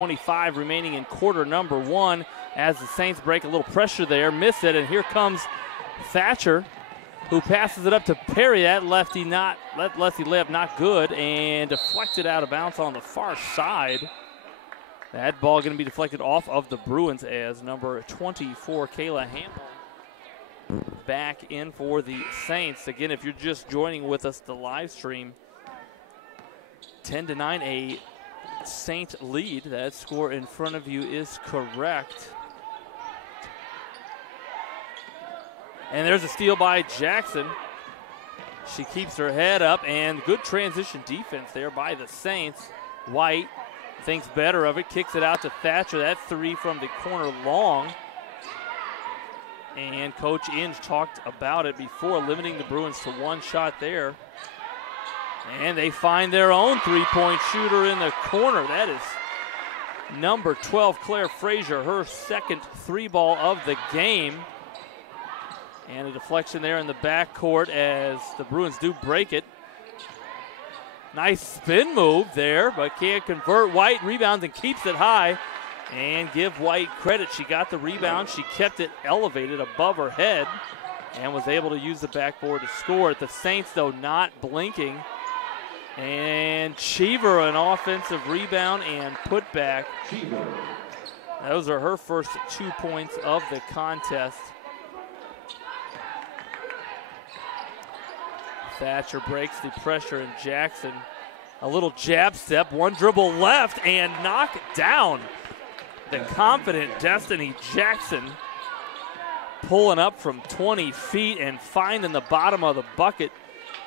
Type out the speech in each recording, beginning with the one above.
25 remaining in quarter number one as the Saints break a little pressure there, miss it, and here comes Thatcher, who passes it up to Perry. That lefty layup not good, and deflected out of bounds on the far side. That ball going to be deflected off of the Bruins as number 24, Kayla Hamel, back in for the Saints. Again, if you're just joining with us, the live stream, 10-9, a Saint lead. That score in front of you is correct. And there's a steal by Jackson. She keeps her head up, and good transition defense there by the Saints. White thinks better of it, kicks it out to Thatcher. That three from the corner long. And Coach Inge talked about it before, limiting the Bruins to one shot there. And they find their own three-point shooter in the corner. That is number 12, Claire Frazier, her second three ball of the game. And a deflection there in the backcourt as the Bruins do break it. Nice spin move there, but can't convert. White rebounds and keeps it high. And give White credit. She got the rebound. She kept it elevated above her head and was able to use the backboard to score. The Saints, though, not blinking. And Cheever, an offensive rebound and putback. Those are her first 2 points of the contest. Thatcher breaks the pressure, and Jackson, a little jab step, one dribble left, and knock down. The confident Destiny Jackson pulling up from 20 feet and finding the bottom of the bucket.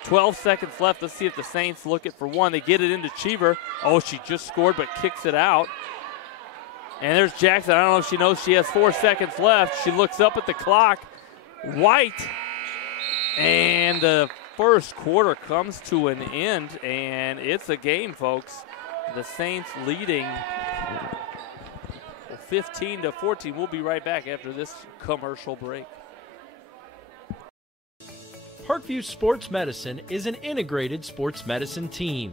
12 seconds left. Let's see if the Saints look it for one. They get it into Cheever. Oh, she just scored but kicks it out. And there's Jackson. I don't know if she knows she has 4 seconds left. She looks up at the clock. White. And the first quarter comes to an end, and it's a game, folks. The Saints leading 15-14. We'll be right back after this commercial break. Parkview Sports Medicine is an integrated sports medicine team.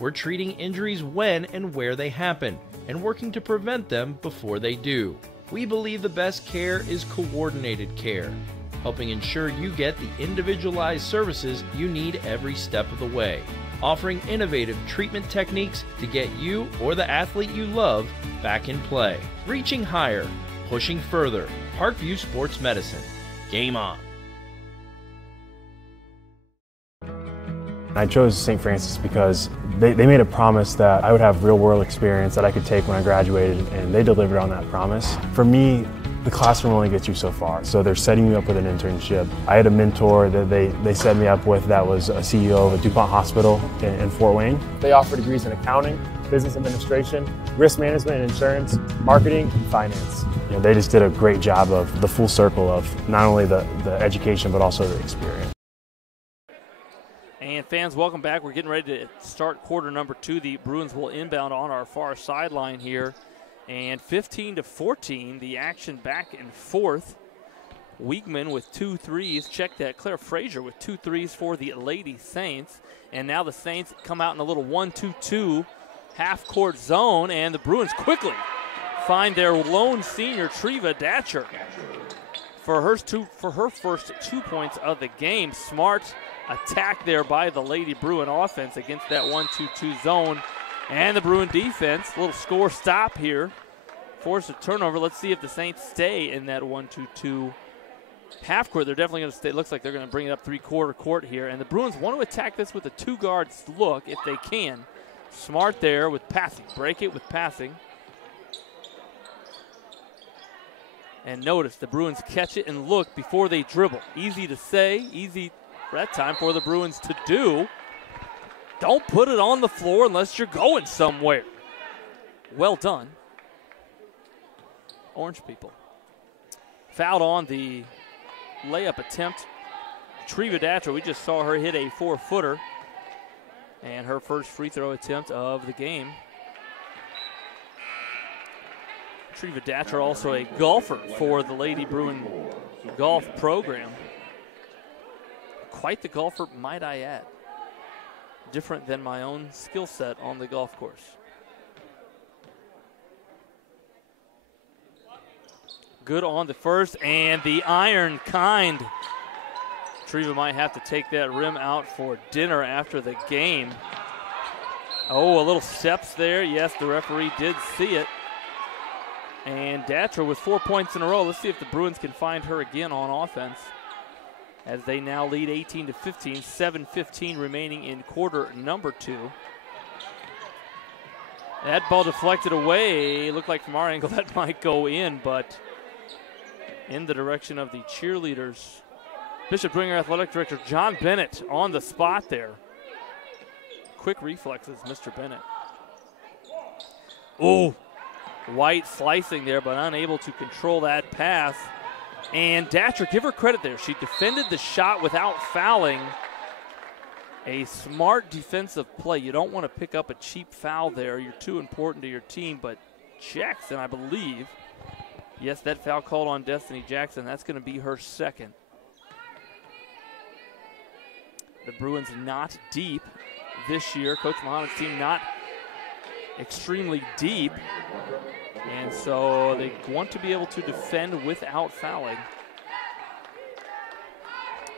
We're treating injuries when and where they happen and working to prevent them before they do. We believe the best care is coordinated care, helping ensure you get the individualized services you need every step of the way, offering innovative treatment techniques to get you or the athlete you love back in play. Reaching higher, pushing further. Parkview Sports Medicine. Game on. I chose St. Francis because they made a promise that I would have real-world experience that I could take when I graduated, and they delivered on that promise. For me, the classroom only gets you so far, so they're setting you up with an internship. I had a mentor that they set me up with that was a CEO of a DuPont hospital in Fort Wayne. They offer degrees in accounting, business administration, risk management and insurance, marketing, and finance. You know, they just did a great job of the full circle of not only the education but also the experience. And fans, welcome back. We're getting ready to start quarter number two. The Bruins will inbound on our far sideline here. And 15-14, the action back and forth. Wiegman with 2 threes. Check that. Claire Frazier with 2 threes for the Lady Saints. And now the Saints come out in a little 1-2-2 half-court zone. And the Bruins quickly find their lone senior, Treva Datcher, for her first 2 points of the game. Smart attack there by the Lady Bruin offense against that 1-2-2 zone. And the Bruin defense, a little score stop here, force a turnover. Let's see if the Saints stay in that 1-2-2 half court. They're definitely going to stay. Looks like they're going to bring it up three-quarter court here. And the Bruins want to attack this with a 2-guard look if they can. Smart there with passing. Break it with passing. And notice the Bruins catch it and look before they dribble. Easy to say, easy for that time for the Bruins to do. Don't put it on the floor unless you're going somewhere. Well done, Orange people. Fouled on the layup attempt. Treva Datcher, we just saw her hit a 4-footer. And her first free throw attempt of the game. Treva Datcher, also a golfer for the Lady Bruin golf program. Quite the golfer, might I add. Different than my own skill set on the golf course. Good on the first, and the iron kind. Treva might have to take that rim out for dinner after the game. Oh, a little steps there. Yes, the referee did see it. And Datcher with 4 points in a row. Let's see if the Bruins can find her again on offense, as they now lead 18-15, 7:15 remaining in quarter number 2. That ball deflected away. Looked like from our angle that might go in, but in the direction of the cheerleaders. Bishop Dwenger Athletic Director John Bennett on the spot there. Quick reflexes, Mr. Bennett. Oh, White slicing there, but unable to control that pass. And Datcher, give her credit there. She defended the shot without fouling. A smart defensive play. You don't want to pick up a cheap foul there. You're too important to your team. But Jackson, I believe, yes, that foul called on Destiny Jackson. That's going to be her second. The Bruins not deep this year. Coach Mahoney's team not extremely deep. And so they want to be able to defend without fouling.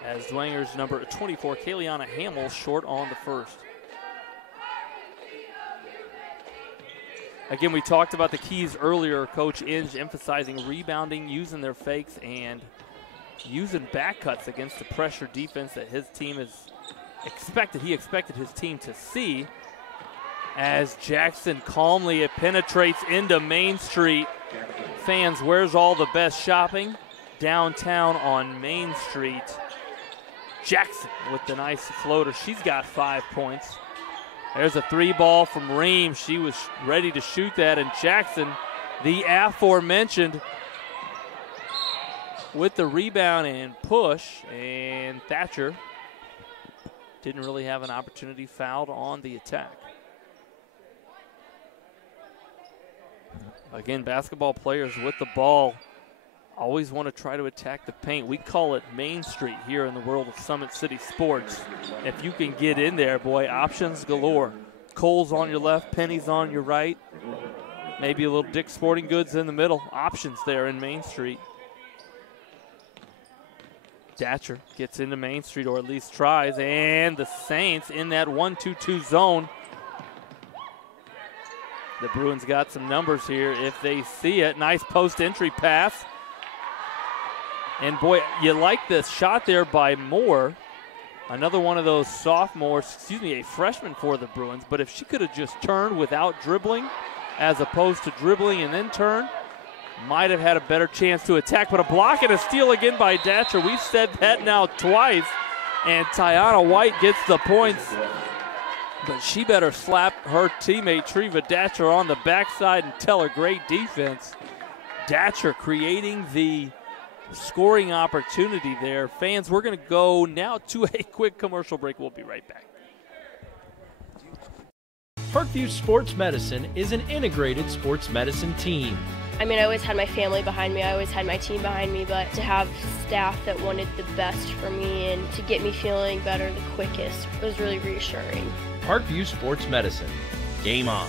As Dwenger's number 24, Kayliana Hamill, short on the first. Again, we talked about the keys earlier. Coach Inge emphasizing rebounding, using their fakes, and using back cuts against the pressure defense that his team is expected. He expected his team to see. As Jackson calmly penetrates into Main Street. Fans, where's all the best shopping? Downtown on Main Street. Jackson with the nice floater. She's got 5 points. There's a 3 ball from Ream. She was ready to shoot that, and Jackson, the aforementioned, with the rebound and push, and Thatcher didn't really have an opportunity, fouled on the attack. Again, basketball players with the ball always want to try to attack the paint. We call it Main Street here in the world of Summit City Sports. If you can get in there, boy, options galore. Kohl's on your left, Penny's on your right. Maybe a little Dick's Sporting Goods in the middle. Options there in Main Street. Datcher gets into Main Street, or at least tries, and the Saints in that 1-2-2 zone. The Bruins got some numbers here if they see it. Nice post-entry pass. And, boy, you like this shot there by Moore. Another one of those sophomores, a freshman for the Bruins. But if she could have just turned without dribbling as opposed to dribbling and then turn, might have had a better chance to attack. But a block and a steal again by Datcher. We've said that now twice. And Tiana White gets the points. But she better slap her teammate Treva Datcher on the backside and tell her great defense. Datcher creating the scoring opportunity there. Fans, we're going to go now to a quick commercial break. We'll be right back. Parkview Sports Medicine is an integrated sports medicine team. I mean, I always had my family behind me, I always had my team behind me, but to have staff that wanted the best for me and to get me feeling better the quickest was really reassuring. Parkview Sports Medicine. Game on.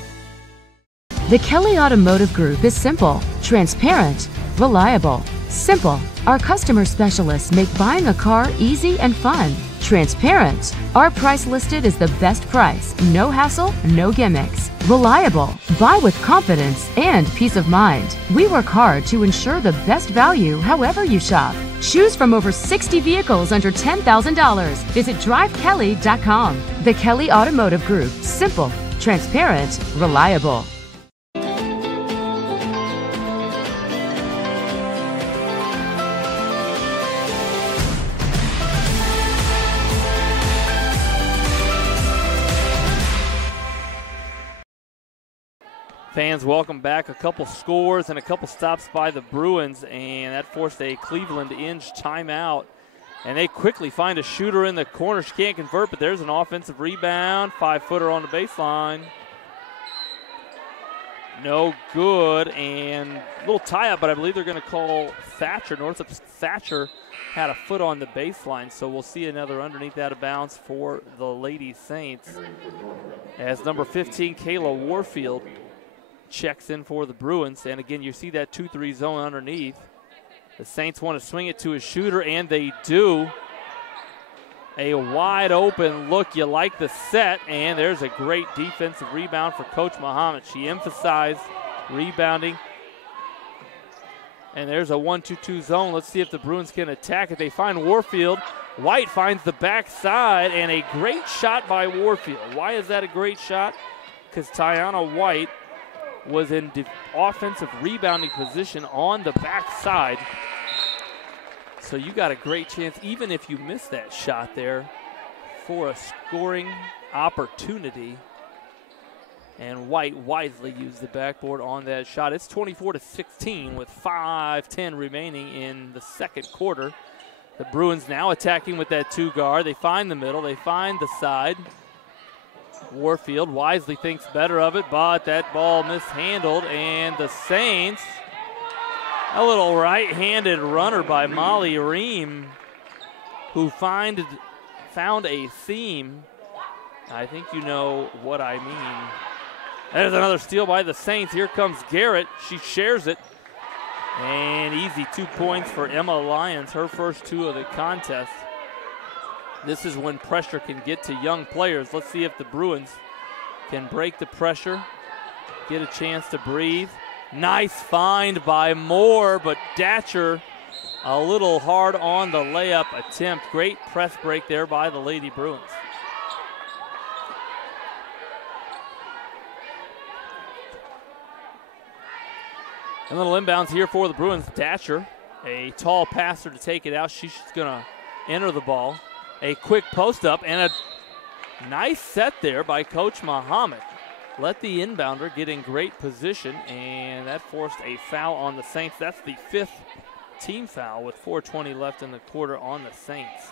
The Kelly Automotive Group is simple, transparent, reliable. Simple. Our customer specialists make buying a car easy and fun. Transparent. Our price listed is the best price. No hassle, no gimmicks. Reliable. Buy with confidence and peace of mind. We work hard to ensure the best value however you shop. Choose from over 60 vehicles under $10,000. Visit drivekelly.com. The Kelly Automotive Group. Simple, transparent, reliable. Fans, welcome back. A couple scores and a couple stops by the Bruins, and that forced a Cleveland Inge timeout. And they quickly find a shooter in the corner. She can't convert, but there's an offensive rebound. 5-footer on the baseline. No good, and a little tie-up, but I believe they're going to call Thatcher. Northrop's Thatcher had a foot on the baseline, so we'll see another underneath out of bounds for the Lady Saints. As number 15, Kayla Warfield, checks in for the Bruins. And again, you see that 2-3 zone underneath. The Saints want to swing it to a shooter, and they do. A wide open look. You like the set, and there's a great defensive rebound for Coach Muhammad. She emphasized rebounding. And there's a 1-2-2 zone. Let's see if the Bruins can attack it. They find Warfield. White finds the backside, and a great shot by Warfield. Why is that a great shot? Because Tiana White was in offensive rebounding position on the backside. So you got a great chance, even if you miss that shot there, for a scoring opportunity. And White wisely used the backboard on that shot. It's 24-16 with 5:10 remaining in the second quarter. The Bruins now attacking with that two guard. They find the middle, they find the side. Warfield wisely thinks better of it, but that ball mishandled, and the Saints, a little right-handed runner by Molly Ream, who found a seam. I think you know what I mean. There's another steal by the Saints. Here comes Garrett. She shares it. And easy 2 points for Emma Lyons, her first two of the contest. This is when pressure can get to young players. Let's see if the Bruins can break the pressure, get a chance to breathe. Nice find by Moore, but Datcher a little hard on the layup attempt. Great press break there by the Lady Bruins. A little inbounds here for the Bruins. Datcher, a tall passer to take it out. She's going to enter the ball. A quick post up and a nice set there by Coach Muhammad. Let the inbounder get in great position, and that forced a foul on the Saints. That's the fifth team foul with 4:20 left in the quarter on the Saints.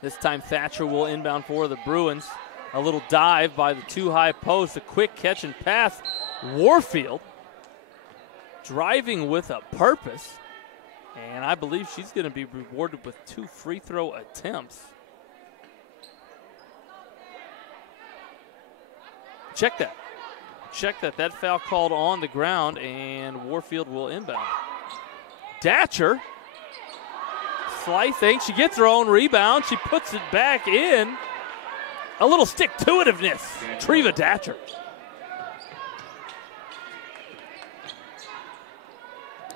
This time Thatcher will inbound for the Bruins. A little dive by the two high posts, a quick catch and pass. Warfield driving with a purpose, and I believe she's going to be rewarded with 2 free throw attempts. Check that. That foul called on the ground, and Warfield will inbound. Datcher slicing. She gets her own rebound. She puts it back in. A little stick-to-itiveness. Treva Datcher.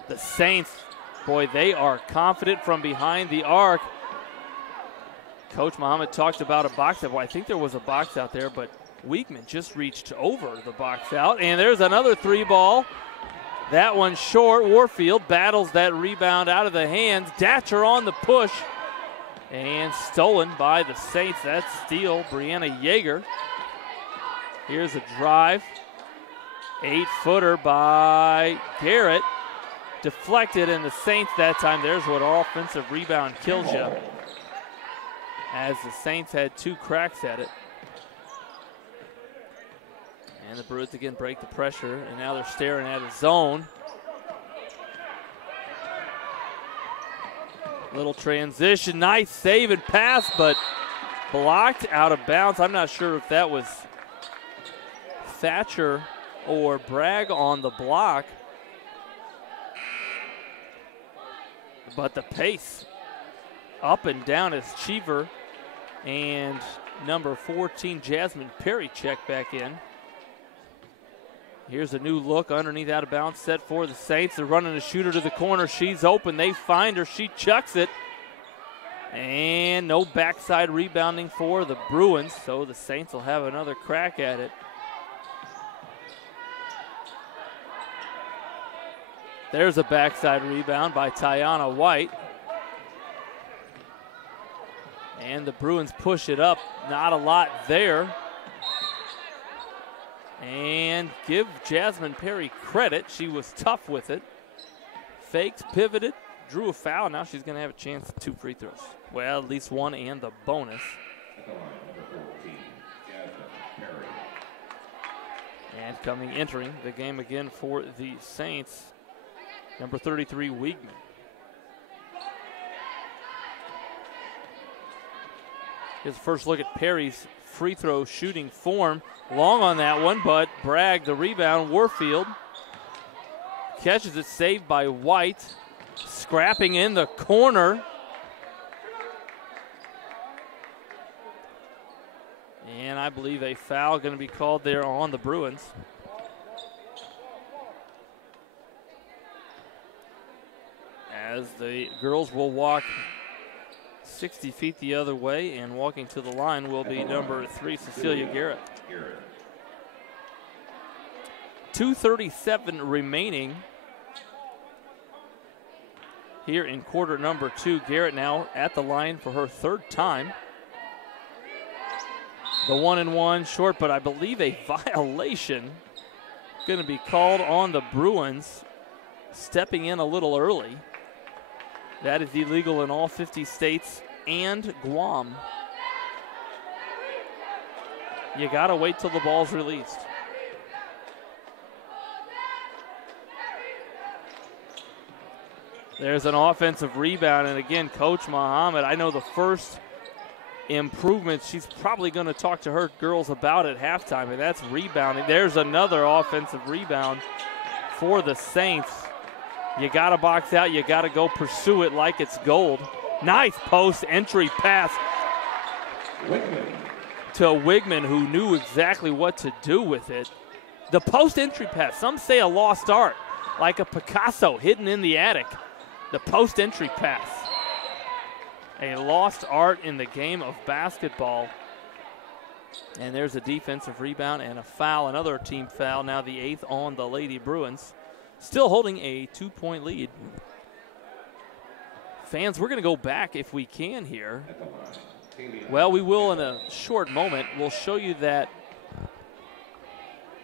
The Saints, boy, they are confident from behind the arc. Coach Muhammad talked about a box out. Well, I think there was a box out there, but Weigman just reached over the box out, and there's another 3 ball. That one short. Warfield battles that rebound out of the hands. Datcher on the push, and stolen by the Saints. That's steal, Brianna Yeager. Here's a drive. 8-footer by Garrett. Deflected, and the Saints that time, there's what offensive rebound kills you. As the Saints had 2 cracks at it. And the Bruins again break the pressure, and now they're staring at a zone. Little transition, nice save and pass, but blocked out of bounds. I'm not sure if that was Thatcher or Bragg on the block. But the pace up and down as Cheever and number 14, Jasmine Perry, check back in. Here's a new look underneath out of bounds set for the Saints. They're running a shooter to the corner. She's open. They find her. She chucks it. And no backside rebounding for the Bruins, so the Saints will have another crack at it. There's a backside rebound by Tiana White. And the Bruins push it up. Not a lot there. And give Jasmine Perry credit. She was tough with it. Fakes, pivoted, drew a foul. Now she's going to have a chance at 2 free throws. Well, at least 1 and the bonus. And entering the game again for the Saints, number 33, Weigman. Here's the first look at Perry's free throw shooting form. Long on that one, but Bragg the rebound. Warfield catches it, saved by White. Scrapping in the corner. And I believe a foul going to be called there on the Bruins. As the girls will walk 60 feet the other way, and walking to the line will be number 3, Cecilia Garrett. 2:37 remaining here in quarter number 2. Garrett now at the line for her 3rd time. The 1-and-1 short, but I believe a violation going to be called on the Bruins, stepping in a little early. That is illegal in all 50 states and Guam. You got to wait till the ball's released. There's an offensive rebound, and again, Coach Muhammad, I know the first improvement she's probably going to talk to her girls about at halftime, and that's rebounding. There's another offensive rebound for the Saints. You got to box out. You got to go pursue it like it's gold. Nice post entry pass to Wigman, who knew exactly what to do with it. The post entry pass, some say a lost art, like a Picasso hidden in the attic. The post entry pass. A lost art in the game of basketball. And there's a defensive rebound and a foul, another team foul, now the 8th on the Lady Bruins. Still holding a 2-point lead. Fans, we're going to go back if we can here. Well, we will in a short moment. We'll show you that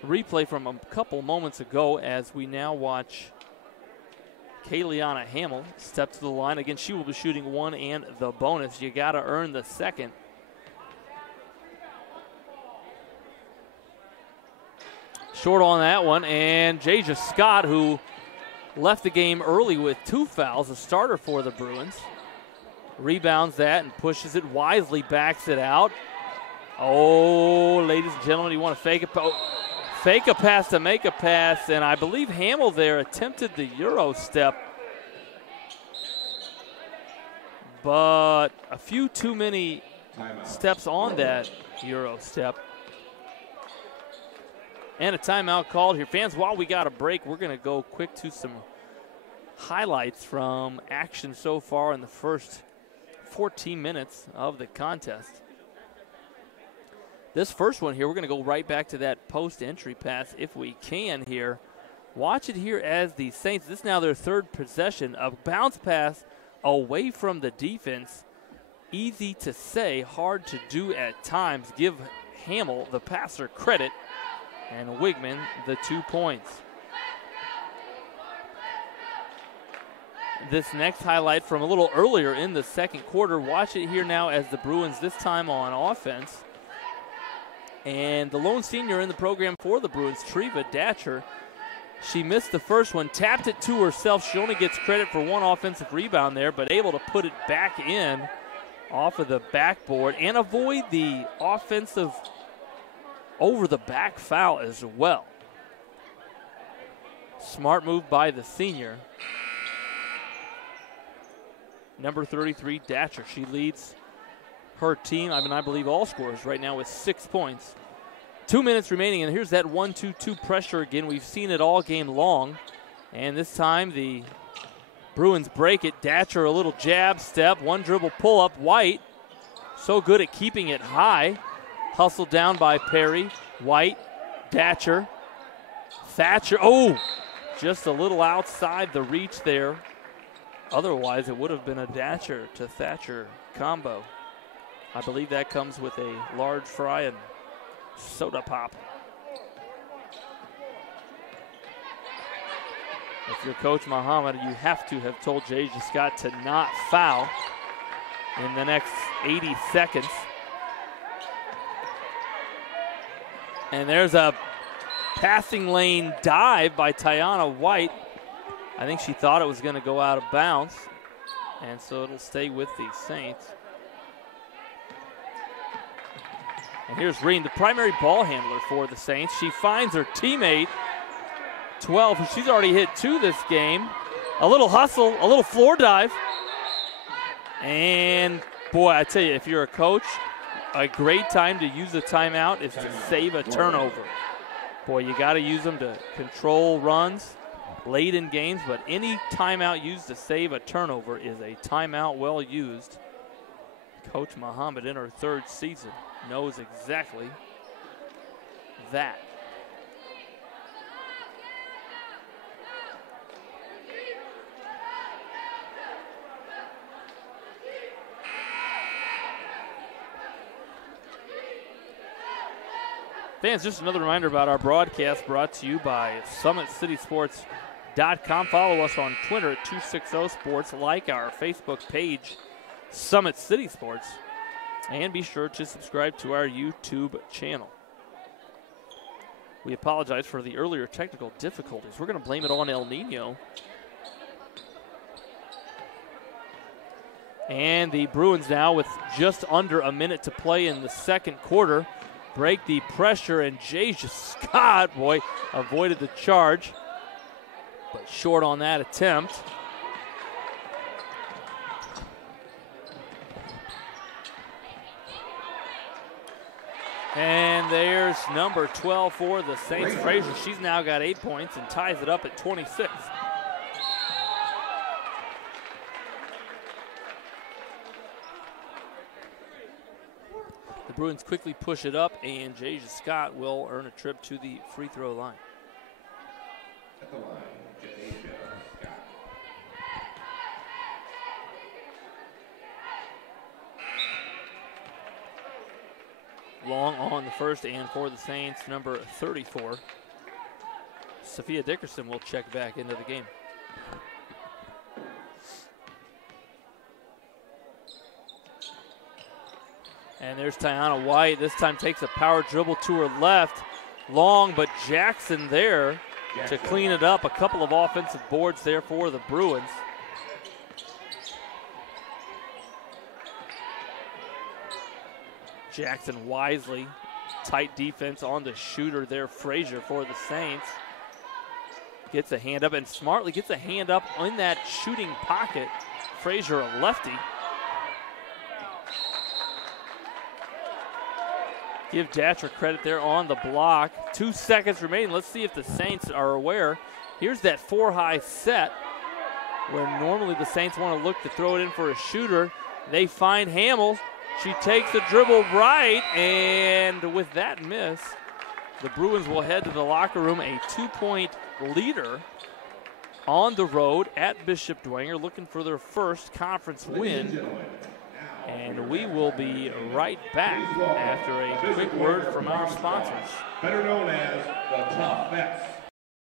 replay from a couple moments ago as we now watch Kayliana Hamill step to the line. Again, she will be shooting 1 and the bonus. You got to earn the second. Short on that one, and Jaja Scott, who left the game early with 2 fouls, a starter for the Bruins, rebounds that and pushes it wisely, backs it out. Oh, ladies and gentlemen, you want to fake a pass to make a pass, and I believe Hamill there attempted the Euro step, but a few too many steps on that Euro step. And a timeout called here. Fans, while we got a break, we're going to go quick to some highlights from action so far in the first 14 minutes of the contest. This first one here, we're going to go right back to that post-entry pass if we can here. Watch it here as the Saints, this is now their 3rd possession, a bounce pass away from the defense. Easy to say, hard to do at times. Give Hamill, the passer, credit. And Wigman, the 2 points. This next highlight from a little earlier in the second quarter. Watch it here now as the Bruins, this time on offense. And the lone senior in the program for the Bruins, Treva Datcher, she missed the first one, tapped it to herself. She only gets credit for 1 offensive rebound there, but able to put it back in off of the backboard and avoid the offensive over the back foul as well. Smart move by the senior. Number 33, Datcher. She leads her team, I believe all scorers right now with 6 points. 2 minutes remaining, and here's that 1-2-2 pressure again. We've seen it all game long. And this time the Bruins break it. Datcher, a little jab step, 1 dribble pull up. White, so good at keeping it high. Hustled down by Perry, White, Datcher, Thatcher. Oh, just a little outside the reach there. Otherwise, it would have been a Datcher to Thatcher combo. I believe that comes with a large fry and soda pop. If you're Coach Muhammad, you have to have told Jaja Scott to not foul in the next 80 seconds. And there's a passing lane dive by Tiana White. I think she thought it was going to go out of bounds, and so it'll stay with the Saints. And here's Reen, the primary ball handler for the Saints. She finds her teammate 12. She's already hit 2 this game. A little hustle, a little floor dive. And, boy, I tell you, if you're a coach, a great time to use a timeout is to save a turnover. Boy, you got to use them to control runs late in games, but any timeout used to save a turnover is a timeout well used. Coach Muhammad, in her 3rd season, knows exactly that. Fans, just another reminder about our broadcast brought to you by SummitCitySports.com. Follow us on Twitter at 260sports. Like our Facebook page, Summit City Sports. And be sure to subscribe to our YouTube channel. We apologize for the earlier technical difficulties. We're going to blame it on El Nino. And the Bruins now with just under a minute to play in the second quarter. Break the pressure, and Jasia Scott, boy, avoided the charge, but short on that attempt. And there's number 12 for the Saints, Frazier. She's now got 8 points and ties it up at 26. The Bruins quickly push it up, and Jasia Scott will earn a trip to the free throw line. At the line, Jasia Scott. Long on the first, and for the Saints, number 34. Sophia Dickerson will check back into the game. And there's Tiana White. This time takes a power dribble to her left. Long, but Jackson there to clean it up. A couple of offensive boards there for the Bruins. Jackson wisely. Tight defense on the shooter there, Frazier, for the Saints. Gets a hand up and smartly gets a hand up in that shooting pocket. Frazier, a lefty. Give Datcher credit there on the block. 2 seconds remaining. Let's see if the Saints are aware. Here's that 4-high set where normally the Saints want to look to throw it in for a shooter. They find Hamill. She takes the dribble right, and with that miss, the Bruins will head to the locker room, a 2-point leader on the road at Bishop Dwenger, looking for their first conference win. And we will be right back after a quick word from our sponsors. Better known as the Tough Vets.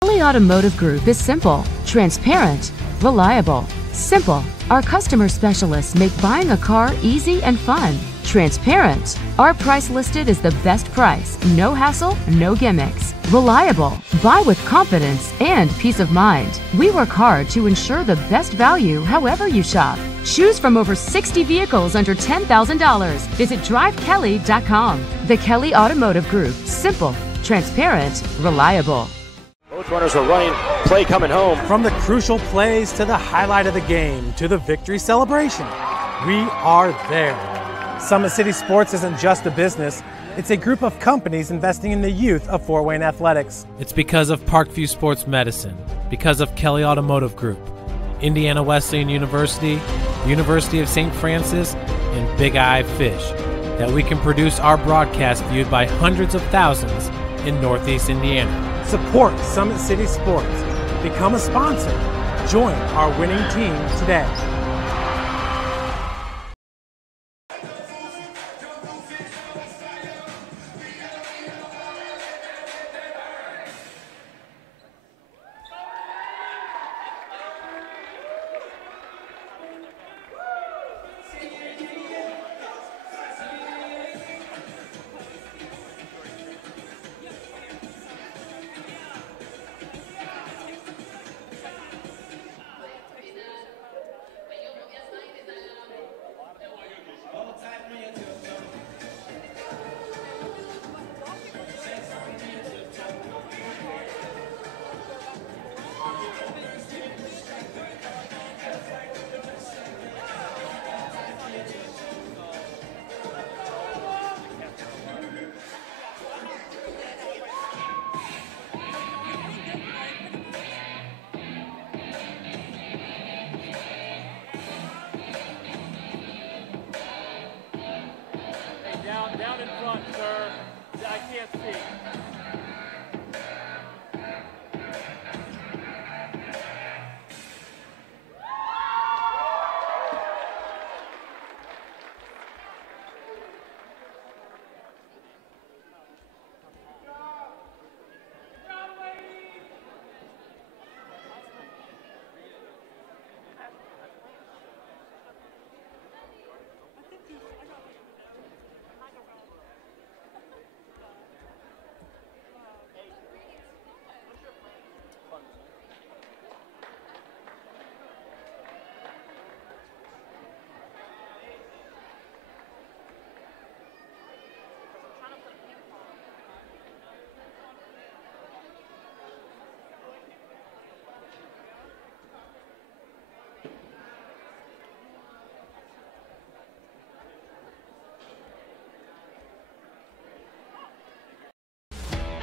Kelly Automotive Group is simple, transparent, reliable. Simple. Our customer specialists make buying a car easy and fun. Transparent. Our price listed is the best price. No hassle, no gimmicks. Reliable. Buy with confidence and peace of mind. We work hard to ensure the best value however you shop. Choose from over 60 vehicles under $10,000. Visit drivekelly.com. The Kelly Automotive Group. Simple, transparent, reliable. Both runners are running, play coming home. From the crucial plays to the highlight of the game to the victory celebration, we are there. Summit City Sports isn't just a business, it's a group of companies investing in the youth of Fort Wayne athletics. It's because of Parkview Sports Medicine, because of Kelly Automotive Group, Indiana Wesleyan University, University of St. Francis, and Big Eye Fish, that we can produce our broadcast viewed by hundreds of thousands in Northeast Indiana. Support Summit City Sports. Become a sponsor. Join our winning team today.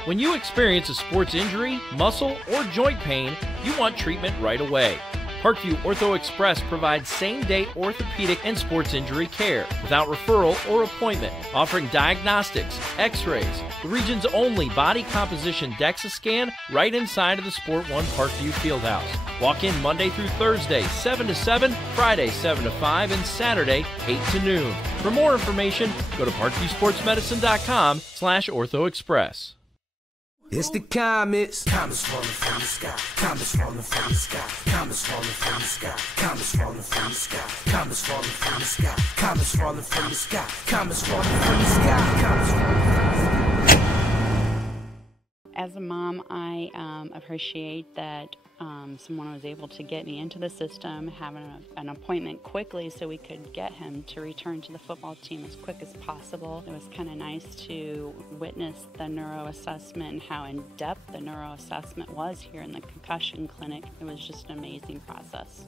When you experience a sports injury, muscle, or joint pain, you want treatment right away. Parkview Ortho Express provides same-day orthopedic and sports injury care without referral or appointment, offering diagnostics, x-rays, the region's only body composition DEXA scan right inside of the Sport One Parkview Fieldhouse. Walk in Monday through Thursday, 7 to 7, Friday, 7 to 5, and Saturday, 8 to noon. For more information, go to parkviewsportsmedicine.com/orthoexpress. It's the comets. Comets falling from the sky. Comets falling from the sky. Comets falling from the sky. Comets falling from the sky. Comets falling from the sky. Comets falling from the sky. Comets falling from the sky. Comets falling from the sky. As a mom, I appreciate that someone was able to get me into the system, having an appointment quickly so we could get him to return to the football team as quick as possible. It was kind of nice to witness the neuro assessment and how in-depth the neuro assessment was here in the concussion clinic. It was just an amazing process.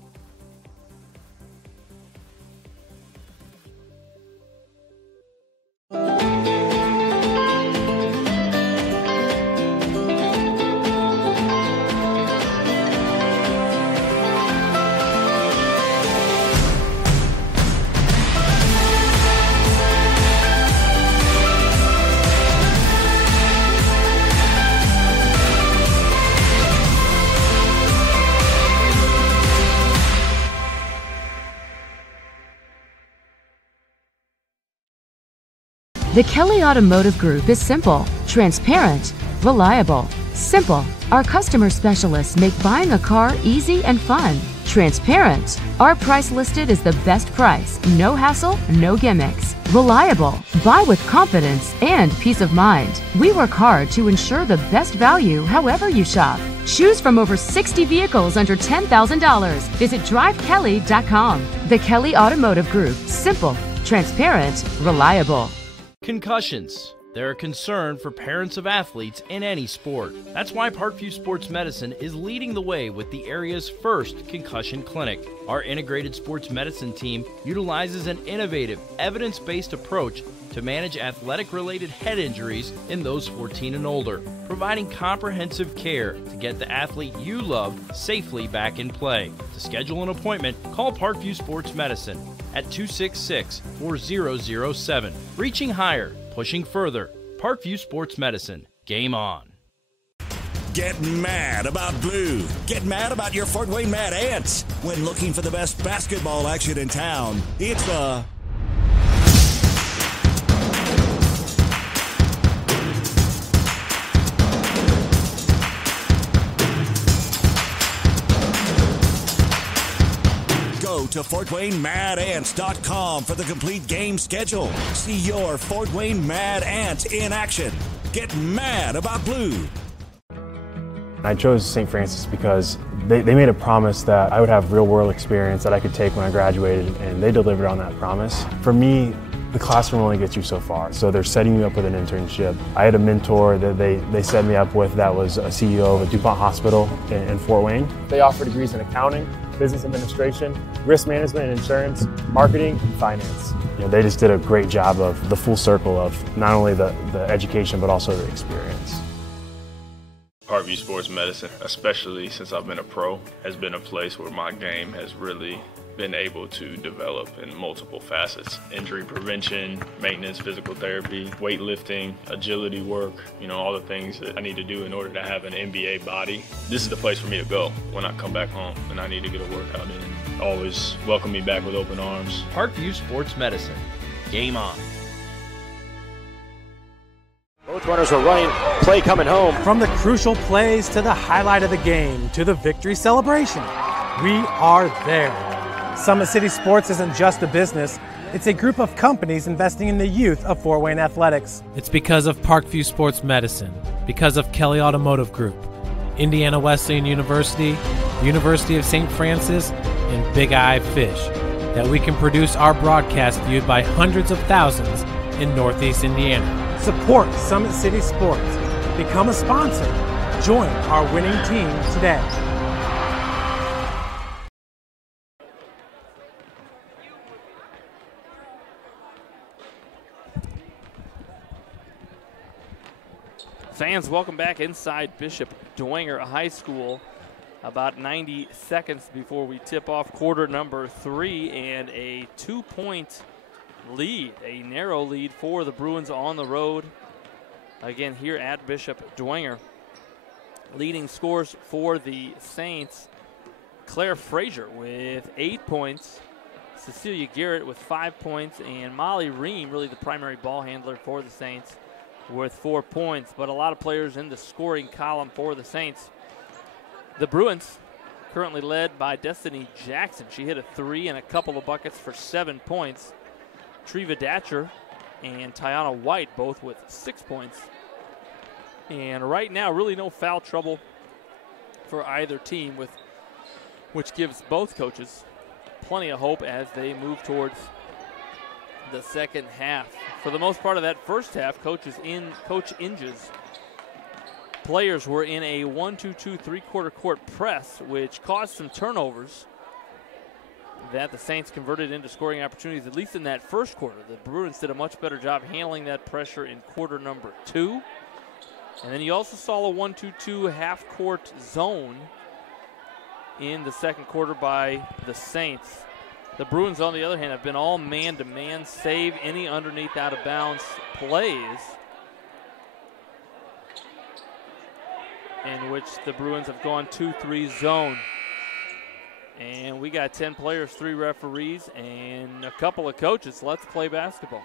The Kelly Automotive Group is simple, transparent, reliable. Simple. Our customer specialists make buying a car easy and fun. Transparent. Our price listed is the best price. No hassle, no gimmicks. Reliable. Buy with confidence and peace of mind. We work hard to ensure the best value however you shop. Choose from over 60 vehicles under $10,000. Visit drivekelly.com. The Kelly Automotive Group. Simple, transparent, reliable. Concussions. They're a concern for parents of athletes in any sport. That's why Parkview Sports Medicine is leading the way with the area's first concussion clinic. Our integrated sports medicine team utilizes an innovative, evidence-based approach to manage athletic-related head injuries in those 14 and older, providing comprehensive care to get the athlete you love safely back in play. To schedule an appointment, call Parkview Sports Medicine at 266-4007. Reaching higher, pushing further. Parkview Sports Medicine. Game on. Get mad about blue. Get mad about your Fort Wayne Mad Ants. When looking for the best basketball action in town, it's the Go to FortWayneMadAnts.com for the complete game schedule. See your Fort Wayne Mad Ants in action. Get mad about blue. I chose St. Francis because they made a promise that I would have real-world experience that I could take when I graduated, and they delivered on that promise. For me, the classroom only gets you so far, so they're setting you up with an internship. I had a mentor that they set me up with that was a CEO of a DuPont hospital in Fort Wayne. They offer degrees in accounting, business administration, risk management and insurance, marketing, and finance. You know, they just did a great job of the full circle of not only the education but also the experience. Parkview Sports Medicine, especially since I've been a pro, has been a place where my game has really been able to develop in multiple facets. Injury prevention, maintenance, physical therapy, weightlifting, agility work, all the things that I need to do in order to have an NBA body. This is the place for me to go when I come back home and I need to get a workout in. Always welcome me back with open arms. Parkview Sports Medicine. Game on. Both runners are running, play coming home. From the crucial plays to the highlight of the game to the victory celebration, we are there. Summit City Sports isn't just a business, it's a group of companies investing in the youth of Fort Wayne athletics. It's because of Parkview Sports Medicine, because of Kelly Automotive Group, Indiana Wesleyan University, University of St. Francis, and Big Eye Fish, that we can produce our broadcast viewed by hundreds of thousands in Northeast Indiana. Support Summit City Sports. Become a sponsor. Join our winning team today. Fans, welcome back inside Bishop Dwenger High School. About 90 seconds before we tip off quarter number 3, and a 2-point lead, a narrow lead for the Bruins on the road. Again, here at Bishop Dwenger. Leading scores for the Saints, Claire Frazier with 8 points, Cecilia Garrett with 5 points, and Molly Ream, really the primary ball handler for the Saints, with 4 points. But a lot of players in the scoring column for the Saints. The Bruins currently led by Destiny Jackson. She hit a 3 and a couple of buckets for 7 points. Treva Datcher and Tiana White both with 6 points. And right now, really no foul trouble for either team, which gives both coaches plenty of hope as they move towards the second half. For the most part of that first half, Coach Inge's players were in a 1-2-2 3-quarter court press, which caused some turnovers that the Saints converted into scoring opportunities, at least in that first quarter. The Bruins did a much better job handling that pressure in quarter number 2. And then you also saw a 1-2-2 half-court zone in the second quarter by the Saints. The Bruins, on the other hand, have been all man-to-man, save any underneath out-of-bounds plays, in which the Bruins have gone 2-3 zone. And we got 10 players, 3 referees, and a couple of coaches. Let's play basketball.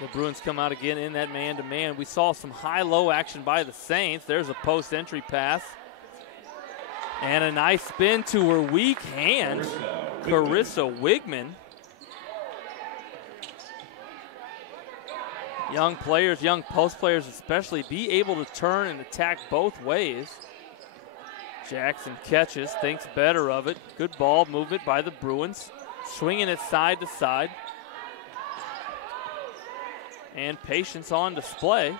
The Bruins come out again in that man-to-man. We saw some high-low action by the Saints. There's a post-entry pass. And a nice spin to her weak hand, Carissa Wigman. Young players, young post players especially, be able to turn and attack both ways. Jackson catches, thinks better of it. Good ball movement by the Bruins. Swinging it side to side. And patience on display.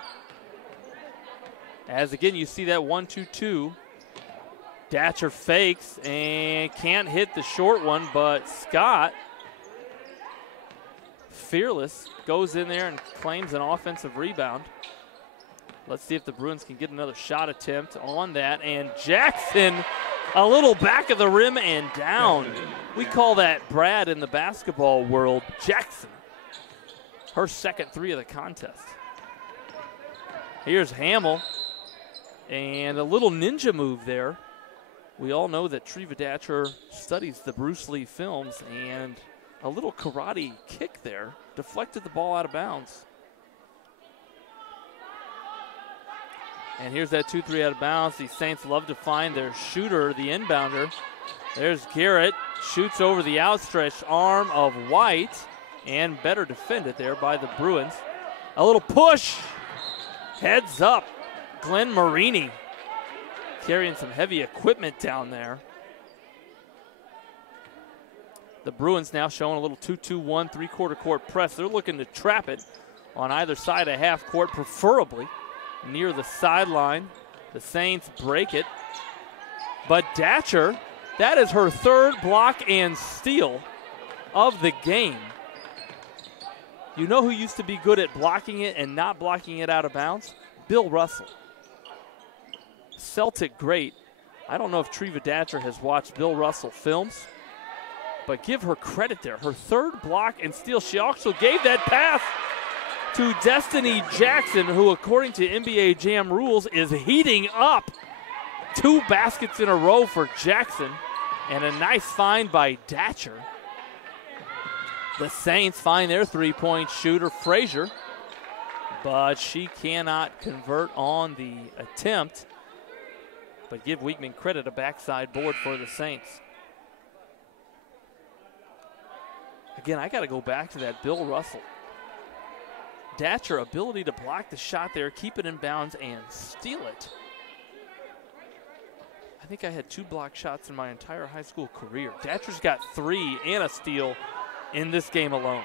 As again, you see that 1-2-2. Datcher fakes and can't hit the short one, but Scott, fearless, goes in there and claims an offensive rebound. Let's see if the Bruins can get another shot attempt on that. And Jackson, a little back of the rim and down. We call that, Brad, in the basketball world, Jackson. Her second 3 of the contest. Here's Hamill. And a little ninja move there. We all know that Treva Datcher studies the Bruce Lee films, and a little karate kick there deflected the ball out of bounds. And here's that 2-3 out of bounds. The Saints love to find their shooter, the inbounder. There's Garrett, shoots over the outstretched arm of White, and better defended there by the Bruins. A little push, heads up. Glenn Marini carrying some heavy equipment down there. The Bruins now showing a little 2-2-1 3-quarter court press. They're looking to trap it on either side of half court, preferably near the sideline. The Saints break it. But Datcher, that is her 3rd block and steal of the game. You know who used to be good at blocking it and not blocking it out of bounds? Bill Russell. Celtic great. I don't know if Treva Datcher has watched Bill Russell films, but give her credit there. Her 3rd block and steal. She also gave that pass to Destiny Jackson, who, according to NBA Jam rules, is heating up. 2 baskets in a row for Jackson, and a nice find by Datcher. The Saints find their 3-point shooter, Frazier, but she cannot convert on the attempt. But give Weigman credit, a backside board for the Saints. Again, I got to go back to that Bill Russell. Datcher, ability to block the shot there, keep it in bounds, and steal it. I think I had 2 block shots in my entire high school career. Datcher's got 3 and a steal in this game alone.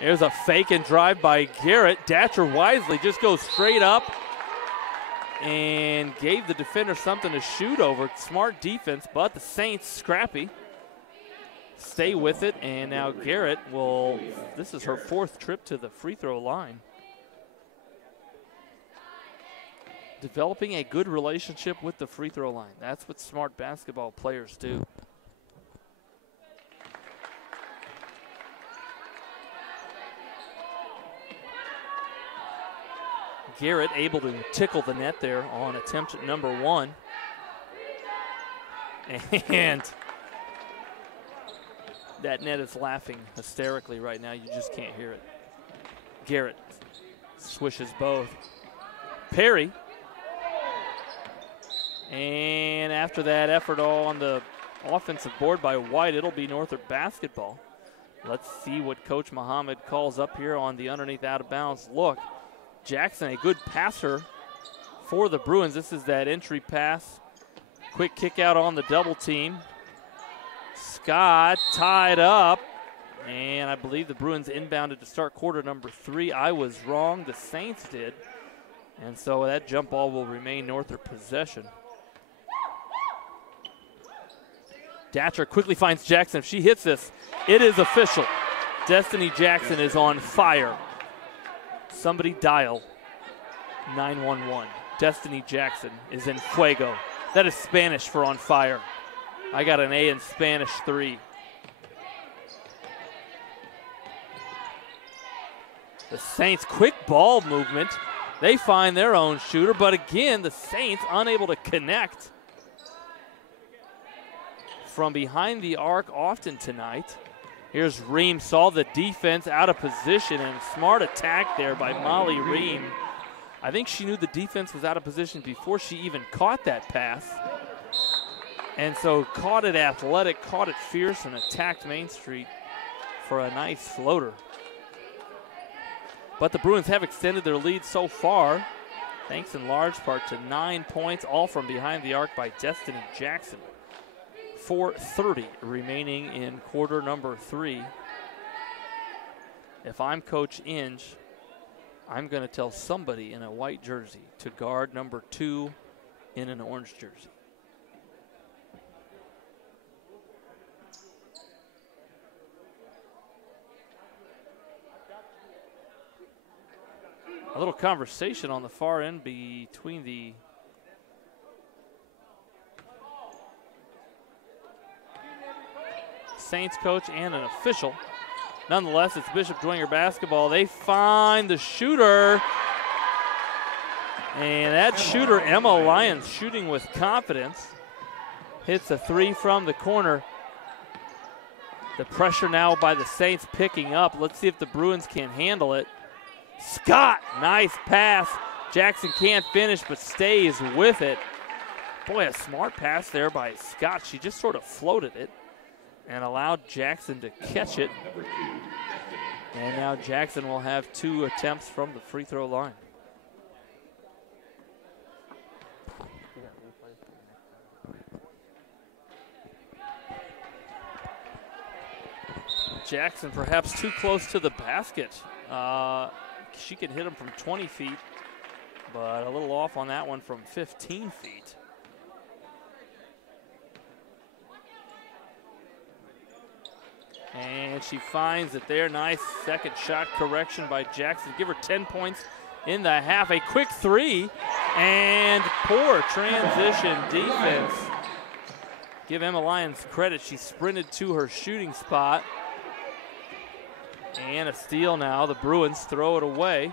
There's a fake and drive by Garrett. Datcher wisely just goes straight up and gave the defender something to shoot over. Smart defense, but the Saints scrappy. Stay with it, and now Garrett will, this is her 4th trip to the free throw line. Developing a good relationship with the free throw line. That's what smart basketball players do. Garrett able to tickle the net there on attempt at number 1. And that net is laughing hysterically right now. You just can't hear it. Garrett swishes both. Perry. And after that effort on the offensive board by White, it'll be Northrop basketball. Let's see what Coach Muhammad calls up here on the underneath out of bounds look. Jackson, a good passer for the Bruins. This is that entry pass. Quick kick out on the double team. Scott tied up, and I believe the Bruins inbounded to start quarter number 3. I was wrong, the Saints did. And so that jump ball will remain Northrop possession. Datcher quickly finds Jackson. If she hits this, it is official. Destiny Jackson is on fire. Somebody dial 911. Destiny Jackson is in fuego. That is Spanish for on fire. I got an A in Spanish 3. The Saints, quick ball movement. They find their own shooter, but again, the Saints unable to connect. From behind the arc often tonight. Here's Ream, saw the defense out of position, and smart attack there by Molly Ream. I think she knew the defense was out of position before she even caught that pass. And so caught it athletic, caught it fierce, and attacked Main Street for a nice floater. But the Bruins have extended their lead so far, thanks in large part to 9 points, all from behind the arc by Destiny Jackson. 4:30 remaining in quarter number 3. If I'm Coach Inge, I'm going to tell somebody in a white jersey to guard number 2 in an orange jersey. A little conversation on the far end between the Saints coach and an official. Nonetheless, it's Bishop Dwenger basketball. They find the shooter. And that shooter, Emma Lyons, shooting with confidence. Hits a 3 from the corner. The pressure now by the Saints picking up. Let's see if the Bruins can handle it. Scott, nice pass. Jackson can't finish but stays with it. Boy, a smart pass there by Scott. She just sort of floated it and allowed Jackson to catch it. And now Jackson will have 2 attempts from the free throw line. Jackson perhaps too close to the basket. She can hit him from 20 feet, but a little off on that one from 15 feet. And she finds it there. Nice second shot correction by Jackson. Give her 10 points in the half. A quick 3 and poor transition defense. Give Emma Lyons credit. She sprinted to her shooting spot. And a steal now. The Bruins throw it away.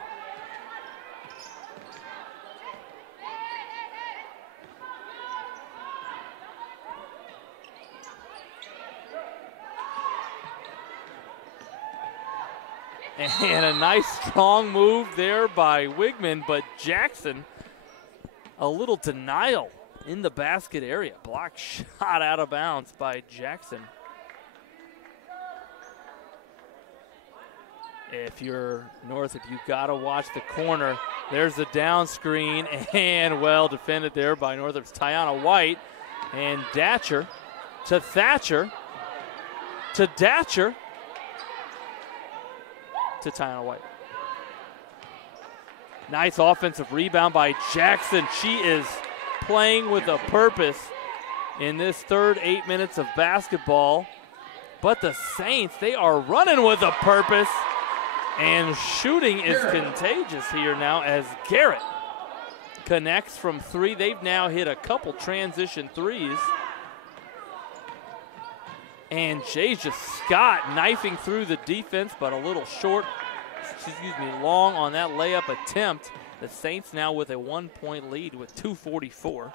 And a nice strong move there by Wigman, but Jackson, a little denial in the basket area. Block shot out of bounds by Jackson. If you're Northrop, you've got to watch the corner. There's the down screen, and well defended there by Northrop's Tiana White. And Datcher to Thatcher to Datcher to Tiana White. Nice offensive rebound by Jackson. She is playing with a purpose in this third 8 minutes of basketball. But the Saints, they are running with a purpose. And shooting is contagious here now as Garrett connects from three. They've now hit a couple transition threes. And Jasia Scott knifing through the defense, but a little short, long on that layup attempt. The Saints now with a 1-point lead with 2:44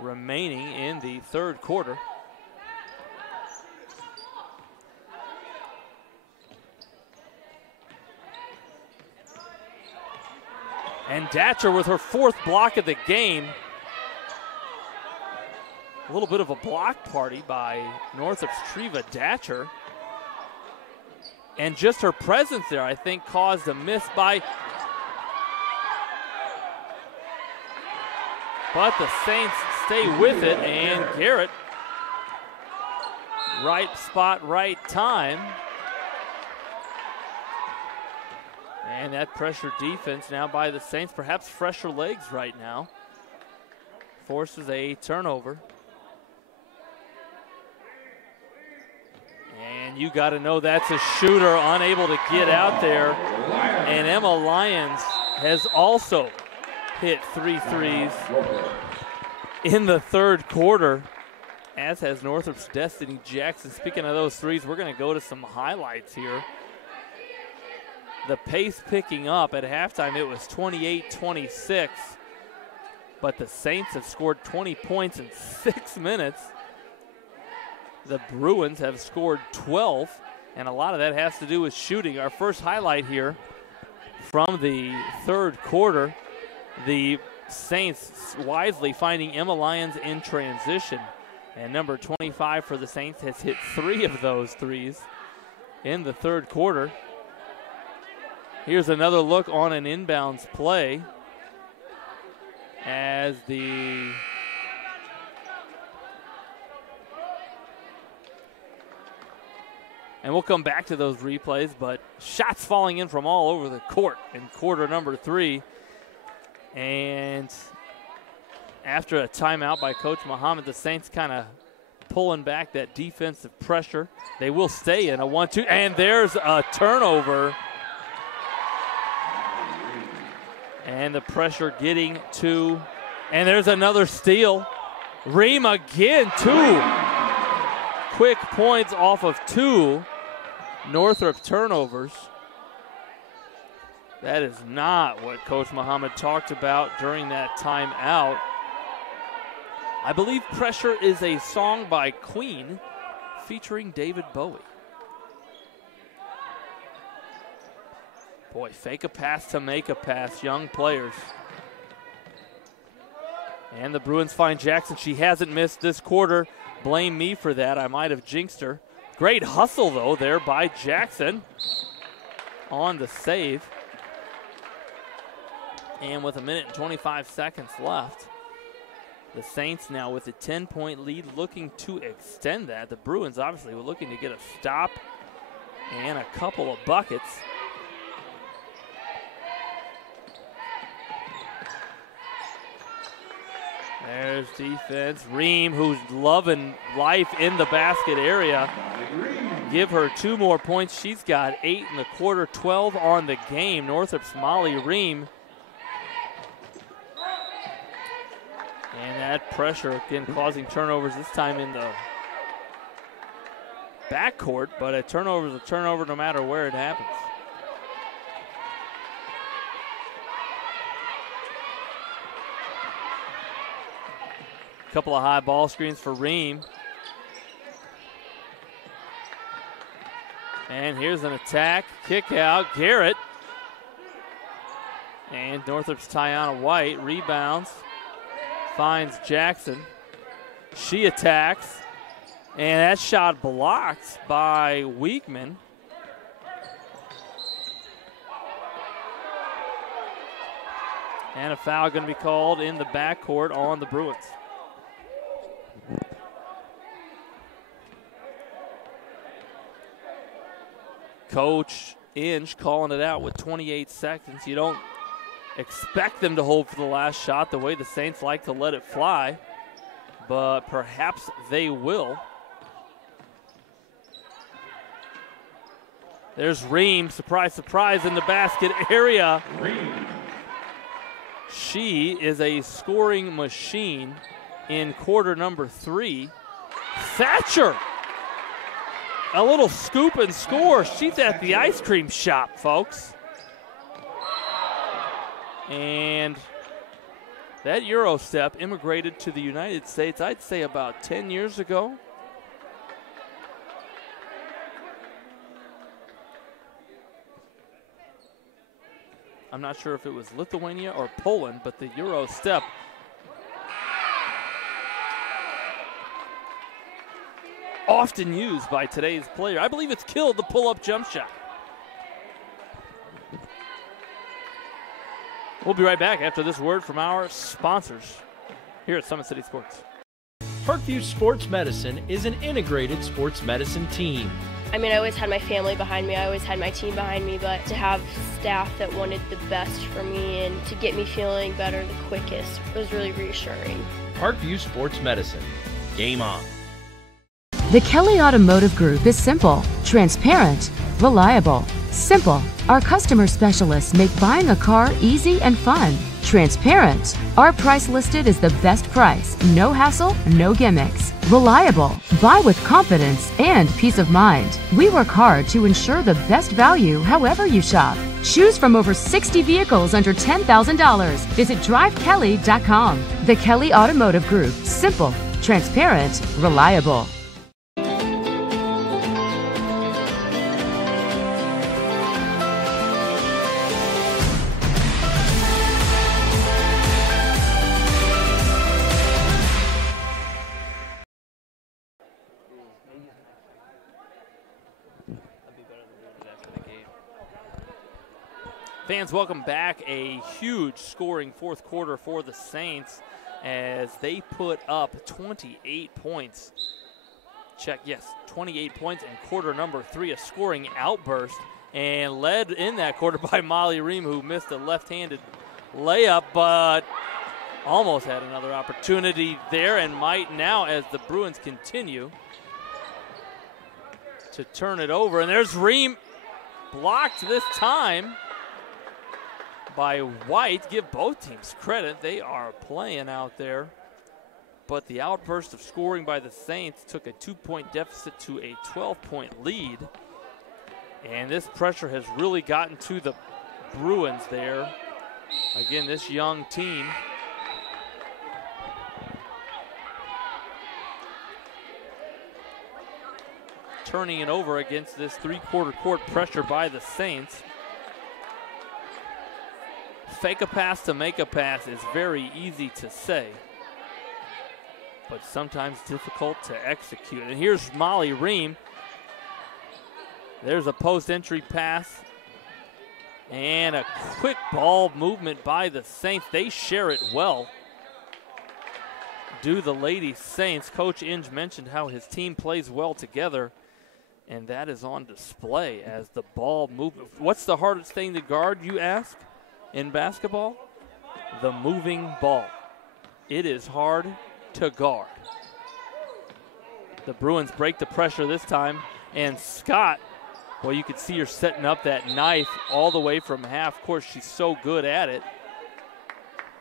remaining in the third quarter. And Datcher with her 4th block of the game. A little bit of a block party by Northrop's Treva Datcher. And just her presence there, I think, caused a miss by. But the Saints stay with it, and Garrett, right spot, right time. And that pressure defense now by the Saints, perhaps fresher legs right now, forces a turnover. And you got to know that's a shooter unable to get out there. And Emma Lyons has also hit 3 threes in the third quarter, as has Northrop's Destiny Jackson. Speaking of those threes, we're going to go to some highlights here. The pace picking up. At halftime, it was 28-26. But the Saints have scored 20 points in 6 minutes. The Bruins have scored 12, and a lot of that has to do with shooting. Our first highlight here from the third quarter, the Saints wisely finding Emma Lyons in transition. And number 25 for the Saints has hit 3 of those threes in the third quarter. Here's another look on an inbounds play as the and we'll come back to those replays, but shots falling in from all over the court in quarter number 3. And after a timeout by Coach Muhammad, the Saints kind of pulling back that defensive pressure. They will stay in a 1-2, and there's a turnover. And the pressure getting to, and there's another steal. Ream again, 2 quick points off of 2 Northrop turnovers. That is not what Coach Muhammad talked about during that timeout. I believe Pressure is a song by Queen featuring David Bowie. Boy, fake a pass to make a pass, young players. And the Bruins find Jackson. She hasn't missed this quarter. Blame me for that. I might have jinxed her. Great hustle, though, there by Jackson on the save. And with 1 minute and 25 seconds left, the Saints now with a 10-point lead looking to extend that. The Bruins obviously were looking to get a stop and a couple of buckets. There's defense. Ream, who's loving life in the basket area. Give her 2 more points. She's got 8 in the quarter, 12 on the game. Northrop's Molly Ream. And that pressure, again, causing turnovers, this time in the backcourt, but a turnover is a turnover no matter where it happens. Couple of high ball screens for Ream. And here's an attack, kick out, Garrett. And Northrop's Tiana White rebounds, finds Jackson. She attacks, and that shot blocked by Weekman. And a foul going to be called in the backcourt on the Bruins. Coach Inge calling it out with 28 seconds. You don't expect them to hold for the last shot the way the Saints like to let it fly, but perhaps they will. There's Ream, surprise, surprise, in the basket area. She is a scoring machine in quarter number 3. Thatcher, a little scoop and score. She's at the ice cream shop, folks. And that Euro step immigrated to the United States, I'd say about 10 years ago. I'm not sure if it was Lithuania or Poland, but the Euro step often used by today's player. I believe it's killed the pull-up jump shot. We'll be right back after this word from our sponsors here at Summit City Sports. Parkview Sports Medicine is an integrated sports medicine team. I mean, I always had my family behind me, I always had my team behind me, but to have staff that wanted the best for me and to get me feeling better the quickest was really reassuring. Parkview Sports Medicine. Game on. The Kelly Automotive Group is simple, transparent, reliable. Simple. Our customer specialists make buying a car easy and fun. Transparent. Our price listed is the best price. No hassle, no gimmicks. Reliable. Buy with confidence and peace of mind. We work hard to ensure the best value however you shop. Choose from over 60 vehicles under $10,000. Visit drivekelly.com. The Kelly Automotive Group. Simple, transparent, reliable. Fans, welcome back. A huge scoring fourth quarter for the Saints as they put up 28 points. Check, yes, 28 points in quarter number 3, a scoring outburst, and led in that quarter by Molly Ream, who missed a left-handed layup, but almost had another opportunity there and might now as the Bruins continue to turn it over. And there's Ream, blocked this time by White. Give both teams credit. They are playing out there. But the outburst of scoring by the Saints took a 2-point deficit to a 12-point lead. And this pressure has really gotten to the Bruins there. Again, this young team turning it over against this three-quarter court pressure by the Saints. Fake a pass to make a pass is very easy to say, but sometimes difficult to execute. And here's Molly Ream. There's a post-entry pass and a quick ball movement by the Saints. They share it well. Do the Lady Saints. Coach Inge mentioned how his team plays well together, and that is on display as the ball moves. What's the hardest thing to guard, you ask? In basketball, the moving ball. It is hard to guard. The Bruins break the pressure this time, and Scott, well, you could see her setting up that knife all the way from half. Of course, she's so good at it,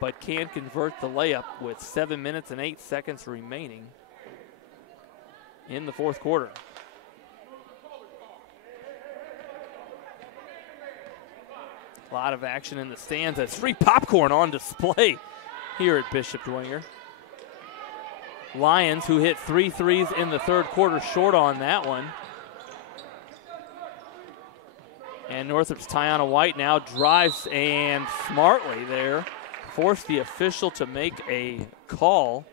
but can convert the layup with 7 minutes and 8 seconds remaining in the fourth quarter. A lot of action in the stands as free popcorn on display here at Bishop Dwenger. Lions, who hit 3 threes in the third quarter, short on that one. And Northrop's Tiana White now drives and smartly there forced the official to make a call.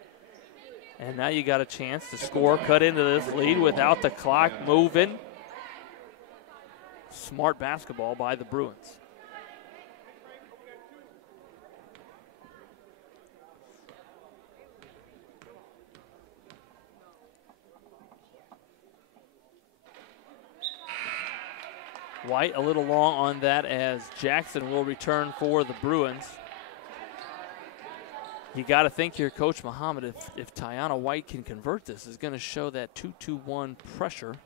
And now you got a chance to score, cut into this lead without the clock moving. Smart basketball by the Bruins. White a little long on that as Jackson will return for the Bruins. You got to think here, Coach Muhammad, if Tiana White can convert this, is going to show that 2-2-1 pressure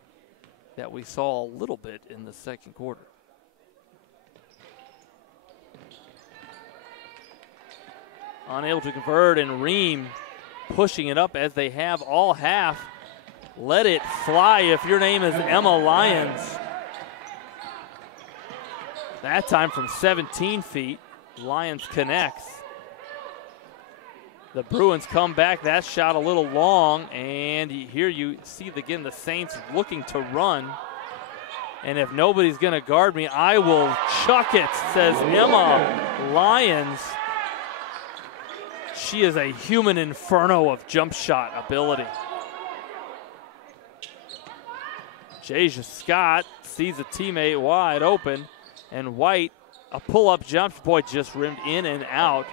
that we saw a little bit in the second quarter. Unable to convert, and Ream pushing it up as they have all half. Let it fly if your name is Emma Lyons. That time from 17 feet, Lyons connects. The Bruins come back. That shot a little long, and here you see again the Saints looking to run. And if nobody's going to guard me, I will chuck it, says Emma Lyons. She is a human inferno of jump shot ability. Jasia Scott sees a teammate wide open, and White, a pull-up jump, boy, just rimmed in and out.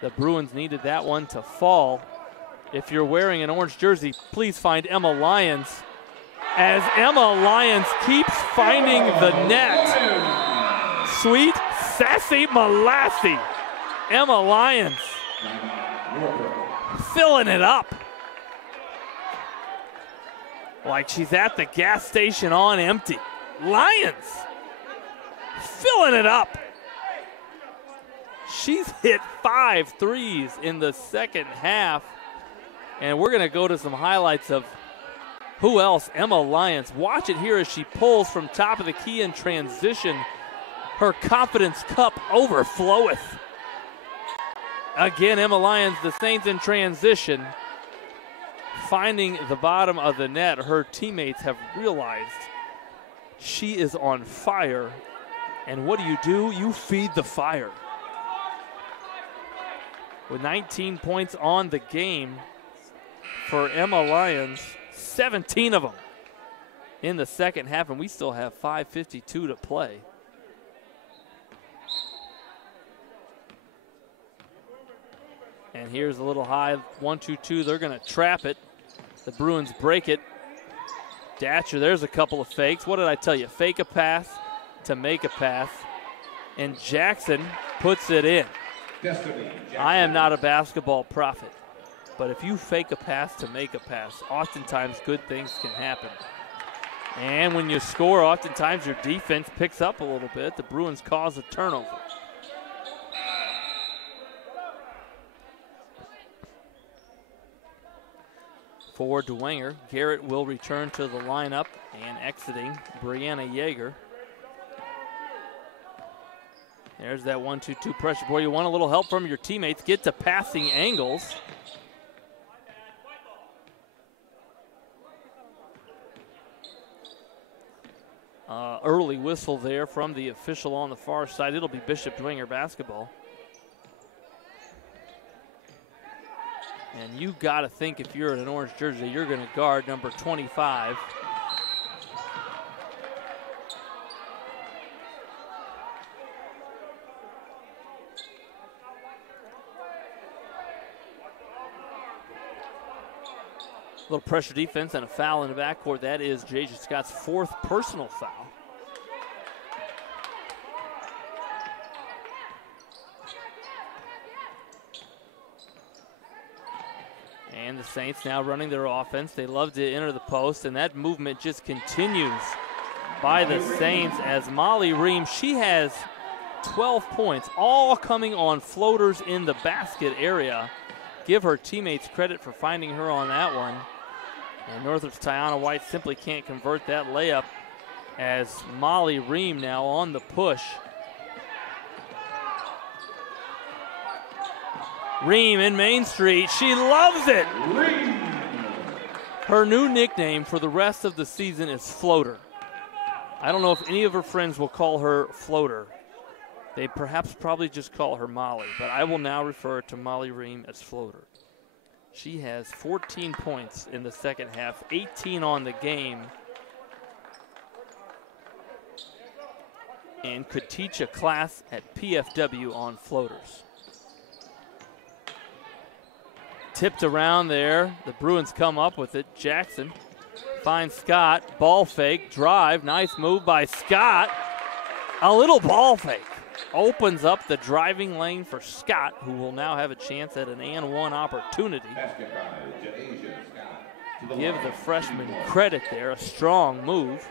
The Bruins needed that one to fall. If you're wearing an orange jersey, please find Emma Lyons, as Emma Lyons keeps finding the net. Sweet, sassy Molassie. Emma Lyons filling it up like she's at the gas station on empty. Lyons filling it up. She's hit 5 threes in the second half. And we're going to go to some highlights of who else. Emma Lyons. Watch it here as she pulls from top of the key in transition. Her confidence cup overfloweth. Again, Emma Lyons, the Saints in transition, finding the bottom of the net. Her teammates have realized she is on fire. And what do? You feed the fire. With 19 points on the game for Emma Lyons, 17 of them in the second half, and we still have 5:52 to play. And here's a little high 1-2-2. They're going to trap it. The Bruins break it. Datcher, there's a couple of fakes. What did I tell you? Fake a pass to make a pass. And Jackson puts it in. I am not a basketball prophet, but if you fake a pass to make a pass, oftentimes good things can happen. And when you score, oftentimes your defense picks up a little bit. The Bruins cause a turnover. For Dwenger, Garrett will return to the lineup, and exiting Brianna Yeager. There's that 1-2-2 pressure. Boy, you want a little help from your teammates. Get to passing angles. Early whistle there from the official on the far side. It'll be Bishop Dwenger basketball. And you got to think if you're in an orange jersey, you're going to guard number 25. Little pressure defense and a foul in the backcourt. That is Jasia Scott's 4th personal foul. And the Saints now running their offense. They love to enter the post, and that movement just continues by the Saints as Molly Ream, she has 12 points, all coming on floaters in the basket area. Give her teammates credit for finding her on that one. And Northrop's Tiana White simply can't convert that layup as Molly Ream now on the push. Ream in Main Street. She loves it. Her new nickname for the rest of the season is Floater. I don't know if any of her friends will call her Floater. They probably just call her Molly, but I will now refer to Molly Ream as Floater. She has 14 points in the second half, 18 on the game, and could teach a class at PFW on floaters. Tipped around there. The Bruins come up with it. Jackson finds Scott. Ball fake. Drive. Nice move by Scott. A little ball fake opens up the driving lane for Scott, who will now have a chance at an and one opportunity. Give the freshman credit there, a strong move.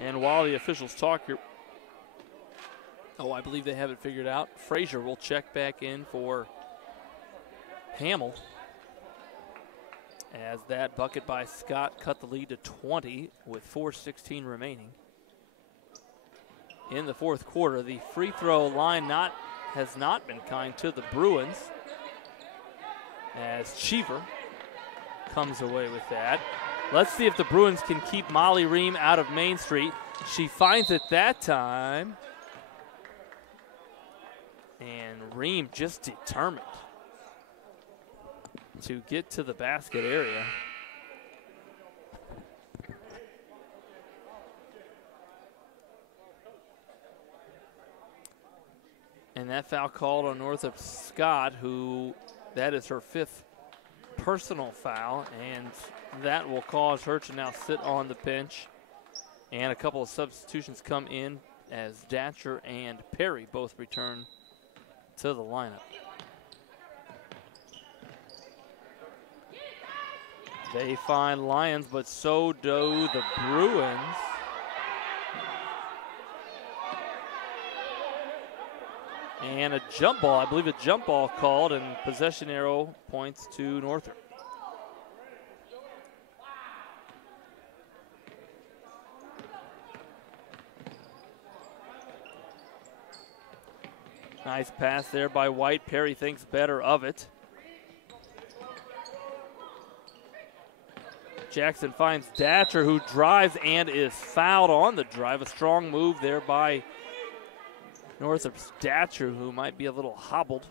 And while the officials talk here, I believe they have it figured out. Frazier will check back in for Hamill, as that bucket by Scott cut the lead to 20 with 4:16 remaining. In the fourth quarter, the free throw line has not been kind to the Bruins, as Cheever comes away with that. Let's see if the Bruins can keep Molly Ream out of Main Street. She finds it that time. And Ream just determined to get to the basket area. And that foul called on Northrop Scott, who that is her 5th personal foul, and that will cause her to now sit on the bench. And a couple of substitutions come in as Datcher and Perry both return to the lineup. They find Lions, but so do the Bruins. And a jump ball, I believe a jump ball called, and possession arrow points to Northrop. Nice pass there by White. Perry thinks better of it. Jackson finds Datcher, who drives and is fouled on the drive. A strong move there by Northrop's Datcher, who might be a little hobbled.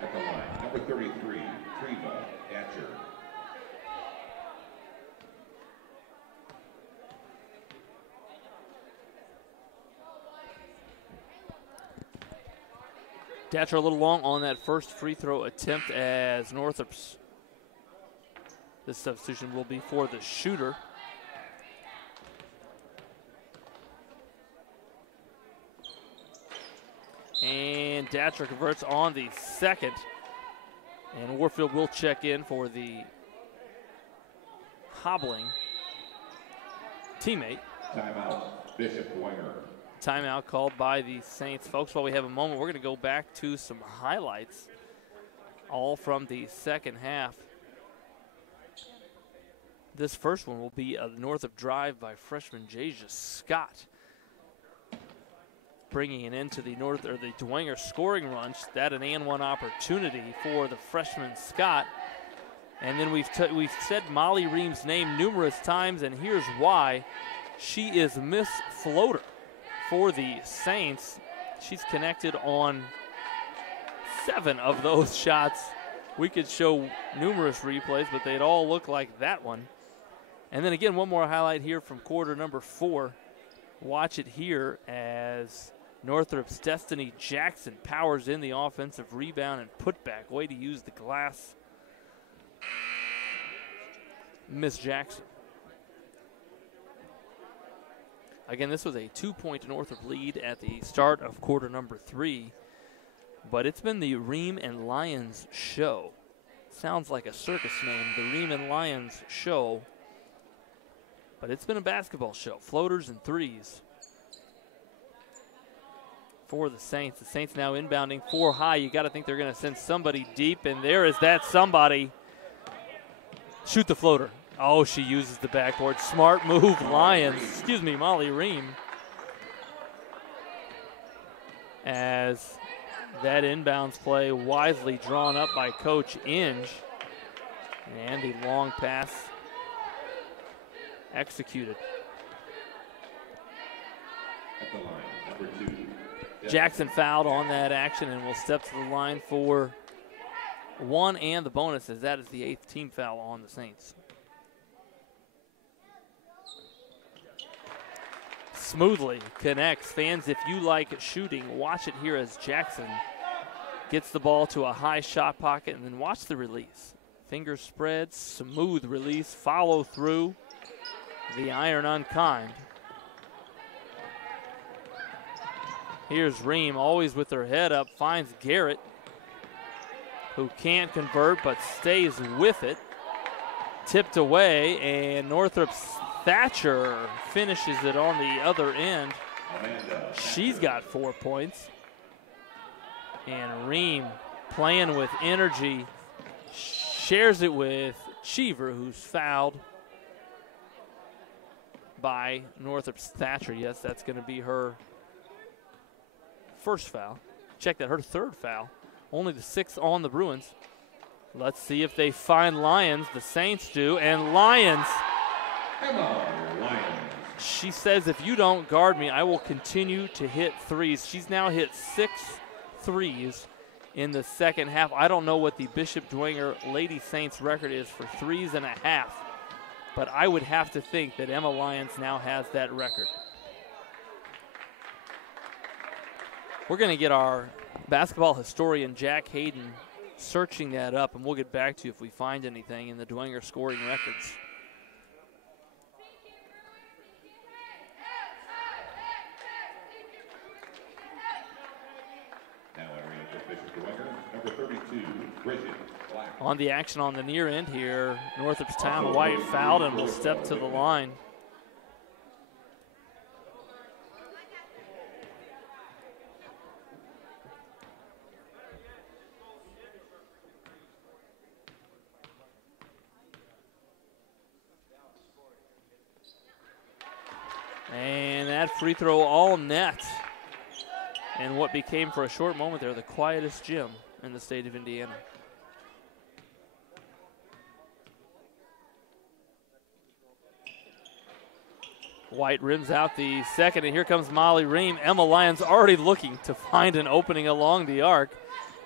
At the line, number 33, Treva Datcher. Datcher a little long on that first free throw attempt, as Northrop's, this substitution will be for the shooter. And Datcher converts on the second. And Warfield will check in for the hobbling teammate. Timeout, Bishop Dwenger. Timeout called by the Saints. Folks, while we have a moment, we're going to go back to some highlights, all from the second half. This first one will be a Northrop drive by freshman Jasia Scott, bringing it into the Dwenger scoring run. That an and one opportunity for the freshman Scott. And then we've said Molly Ream's name numerous times, and here's why. She is Miss Floater for the Saints. She's connected on 7 of those shots. We could show numerous replays, but they'd all look like that one. And then again, one more highlight here from quarter number 4. Watch it here as Northrop's Destiny Jackson powers in the offensive rebound and putback. Way to use the glass. Miss Jackson. Again, this was a 2-point Northrop lead at the start of quarter number 3, but it's been the Ream and Lions show. Sounds like a circus name, the Ream and Lions show, but it's been a basketball show. Floaters and threes for the Saints. The Saints now inbounding 4 high. You got to think they're going to send somebody deep, and there is that somebody. Shoot the floater. Oh, she uses the backboard. Smart move, Lions. Excuse me, Molly Ream. As that inbounds play wisely drawn up by Coach Inge. And the long pass executed. At the line, number 2. Jackson fouled on that action and will step to the line for 1 and the bonus, as that is the 8th team foul on the Saints. smoothly connects. Fans, if you like shooting, watch it here as Jackson gets the ball to a high shot pocket, and then watch the release. Finger spread, smooth release, follow through, the iron unkind. Here's Ream, always with her head up, finds Garrett, who can't convert but stays with it. Tipped away, and Northrop's Thatcher finishes it on the other end. She's got 4 points. And Ream playing with energy, shares it with Cheever, who's fouled by Northrop's Thatcher. Yes, that's going to be her first foul. Check that, her third foul. Only the 6th on the Bruins. Let's see if they find Lyons. The Saints do, and Lyons. Come on, Lyons. She says, if you don't guard me, I will continue to hit threes. She's now hit 6 threes in the second half. I don't know what the Bishop Dwenger Lady Saints record is for 3.5, but I would have to think that Emma Lyons now has that record. We're going to get our basketball historian Jack Hayden searching that up, and we'll get back to you if we find anything in the Dwenger scoring records. Now entering for Bishop Dwenger, number 32, Bridget Black. On the action on the near end here, Northrop's Town White fouled and will step to the line. And that free throw all net. And what became for a short moment there the quietest gym in the state of Indiana. White rims out the second, and here comes Molly Ream. Emma Lyons already looking to find an opening along the arc.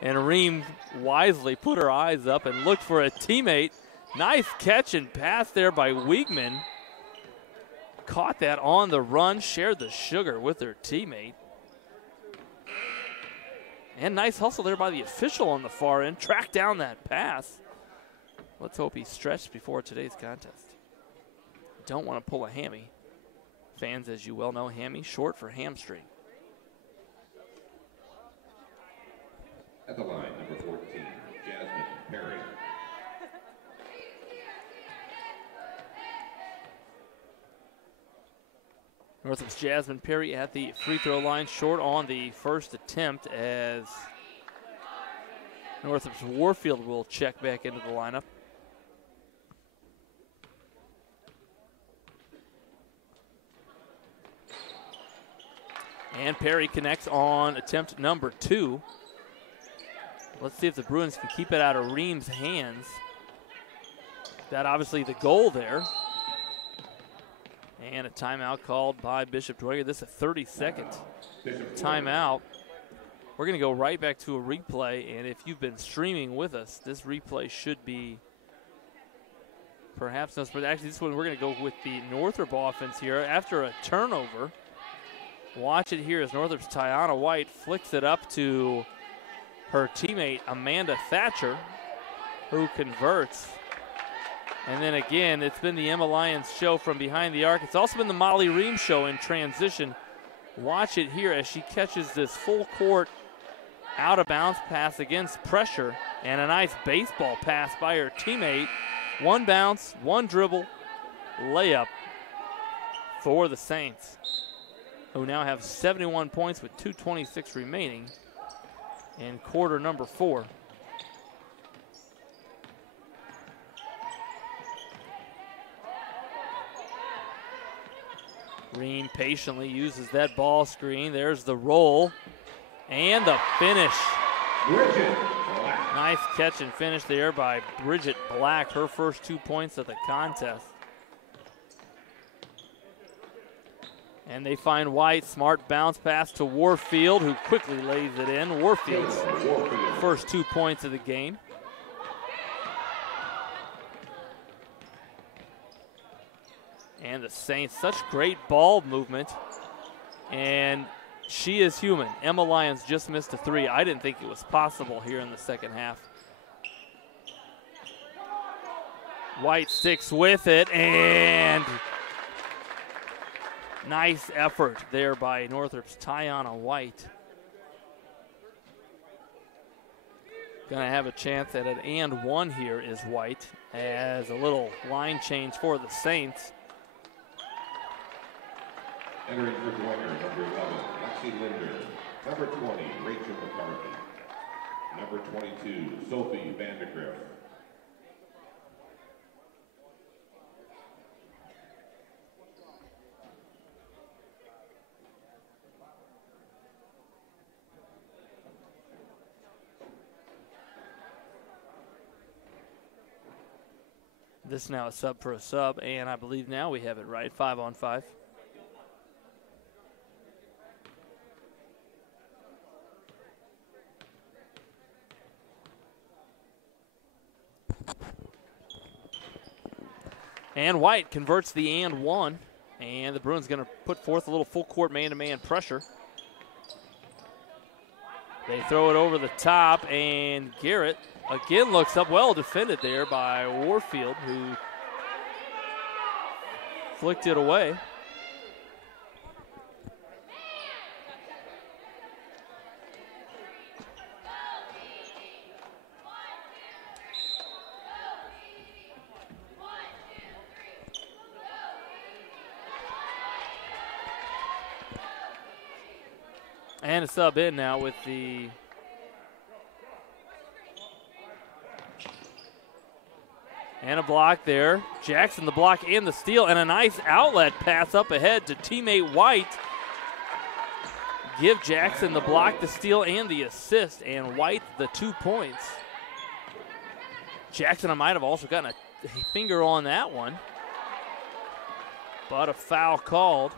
And Ream wisely put her eyes up and looked for a teammate. Nice catch and pass there by Wiegman. Caught that on the run, shared the sugar with her teammate. And nice hustle there by the official on the far end. Tracked down that pass. Let's hope he stretched before today's contest. Don't want to pull a hammy. Fans, as you well know, hammy, short for hamstring. At the line, number 14, Jasmine Perry. Northrop's Jasmine Perry at the free throw line, short on the first attempt, as Northrop's Warfield will check back into the lineup. And Perry connects on attempt number 2. Let's see if the Bruins can keep it out of Ream's hands. That obviously the goal there. And a timeout called by Bishop Dwenger. This is a 30-second timeout. We're going to go right back to a replay, and if you've been streaming with us, this replay should be perhaps no, but actually this one we're going to go with the Northrop offense here. After a turnover, watch it here as Northrop's Tiana White flicks it up to her teammate Amanda Thatcher, who converts. And then again, it's been the Emma Lyons show from behind the arc. It's also been the Molly Ream show in transition. Watch it here as she catches this full court out of bounds pass against pressure, and a nice baseball pass by her teammate. One bounce, one dribble, layup for the Saints, who now have 71 points with 2:26 remaining in quarter number 4. Ream patiently uses that ball screen. There's the roll and the finish. Bridget Black. Nice catch and finish there by Bridget Black, her first 2 points of the contest. And they find White, smart bounce pass to Warfield, who quickly lays it in. Warfield's first 2 points of the game. And the Saints, such great ball movement And she is human. Emma Lyons just missed a 3. I didn't think it was possible here in the second half. White sticks with it, and nice effort there by Northrop's Tiana White. Going to have a chance at an and 1 here is White, as a little line change for the Saints. Entering for Dwenger, number 11, Lexi Linder. Number 20, Rachel McCarthy. Number 22, Sophie Vandegrift. This now a sub for a sub, and I believe now we have it right, 5-on-5. And White converts the and 1, and the Bruins going to put forth a little full court man-to-man pressure. They throw it over the top, and Garrett again looks up, well defended there by Warfield, who flicked it away. And a sub in now with the and a block there. Jackson the block and the steal, and a nice outlet pass up ahead to teammate White. Give Jackson the block, the steal, and the assist, and White the 2 points. Jackson might have also gotten a finger on that one, but a foul called.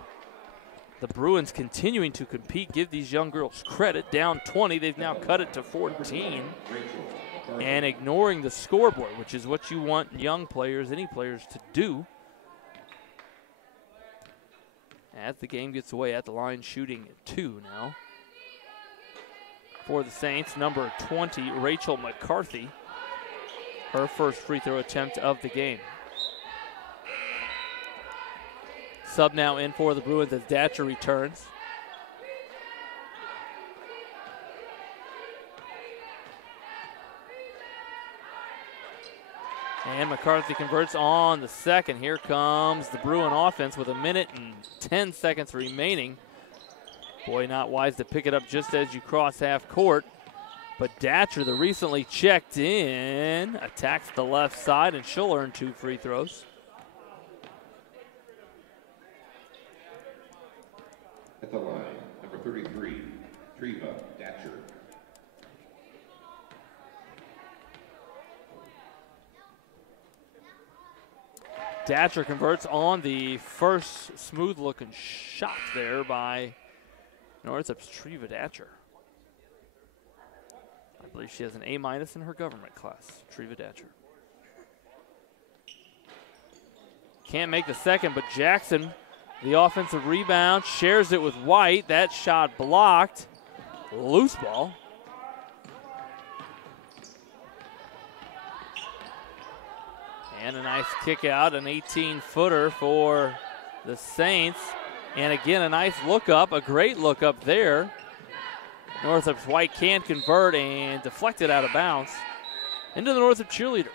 The Bruins continuing to compete, give these young girls credit. Down 20, they've now cut it to 14. And ignoring the scoreboard, which is what you want young players, any players, to do. As the game gets away at the line, shooting 2 now. For the Saints, number 20, Rachel McCarthy. Her first free throw attempt of the game. Sub now in for the Bruins as Datcher returns. And McCarthy converts on the second. Here comes the Bruin offense with 1 minute and 10 seconds remaining. Boy, not wise to pick it up just as you cross half court. But Datcher, the recently checked in, attacks the left side, and she'll earn 2 free throws. At the line, number 33, Treva Datcher. Datcher converts on the first smooth-looking shot there by Northrop's Treva Datcher. I believe she has an A- in her government class, Treva Datcher. Can't make the second, but Jackson, the offensive rebound, shares it with White. That shot blocked. Loose ball. And a nice kick out, an 18-footer for the Saints. And again, a nice look up, a great look up there. Northrop's White can't convert and deflected out of bounds into the Northrop cheerleaders.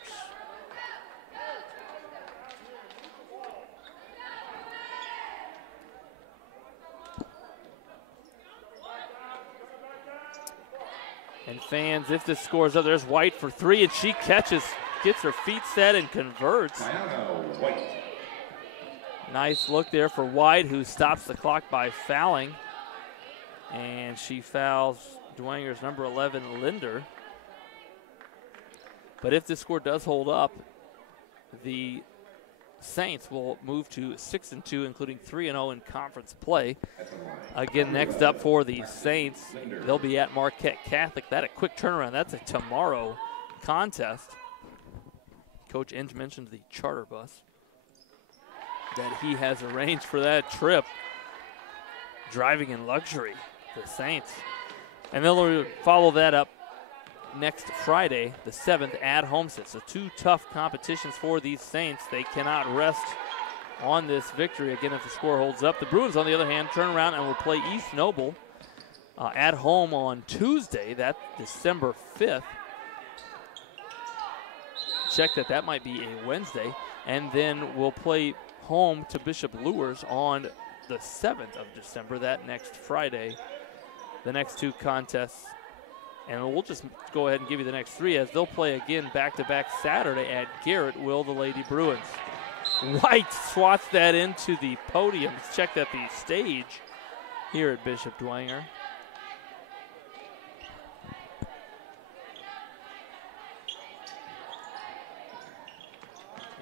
And fans, if this scores up, there's White for 3, and she catches, gets her feet set and converts. Nice look there for White, who stops the clock by fouling. And she fouls Dwenger's number 11, Linder. But if this score does hold up, the Saints will move to 6-2, including 3-0 in conference play. Again, next up for the Saints, they'll be at Marquette Catholic. That a quick turnaround. That's a tomorrow contest. Coach Inge mentioned the charter bus that he has arranged for that trip. driving in luxury, the Saints. And they'll follow that up next Friday, the 7th, at Homestead. So 2 tough competitions for these Saints. They cannot rest on this victory again if the score holds up. The Bruins, on the other hand, turn around and will play East Noble at home on Tuesday. That's December 5th. Check that might be a Wednesday. And then we'll play home to Bishop Luers on the 7th of December, that next Friday. The next 2 contests. And we'll just go ahead and give you the next 3 as they'll play again back-to-back Saturday at Garrett, will the Lady Bruins. White swats that into the podium. Check that the stage here at Bishop Dwenger.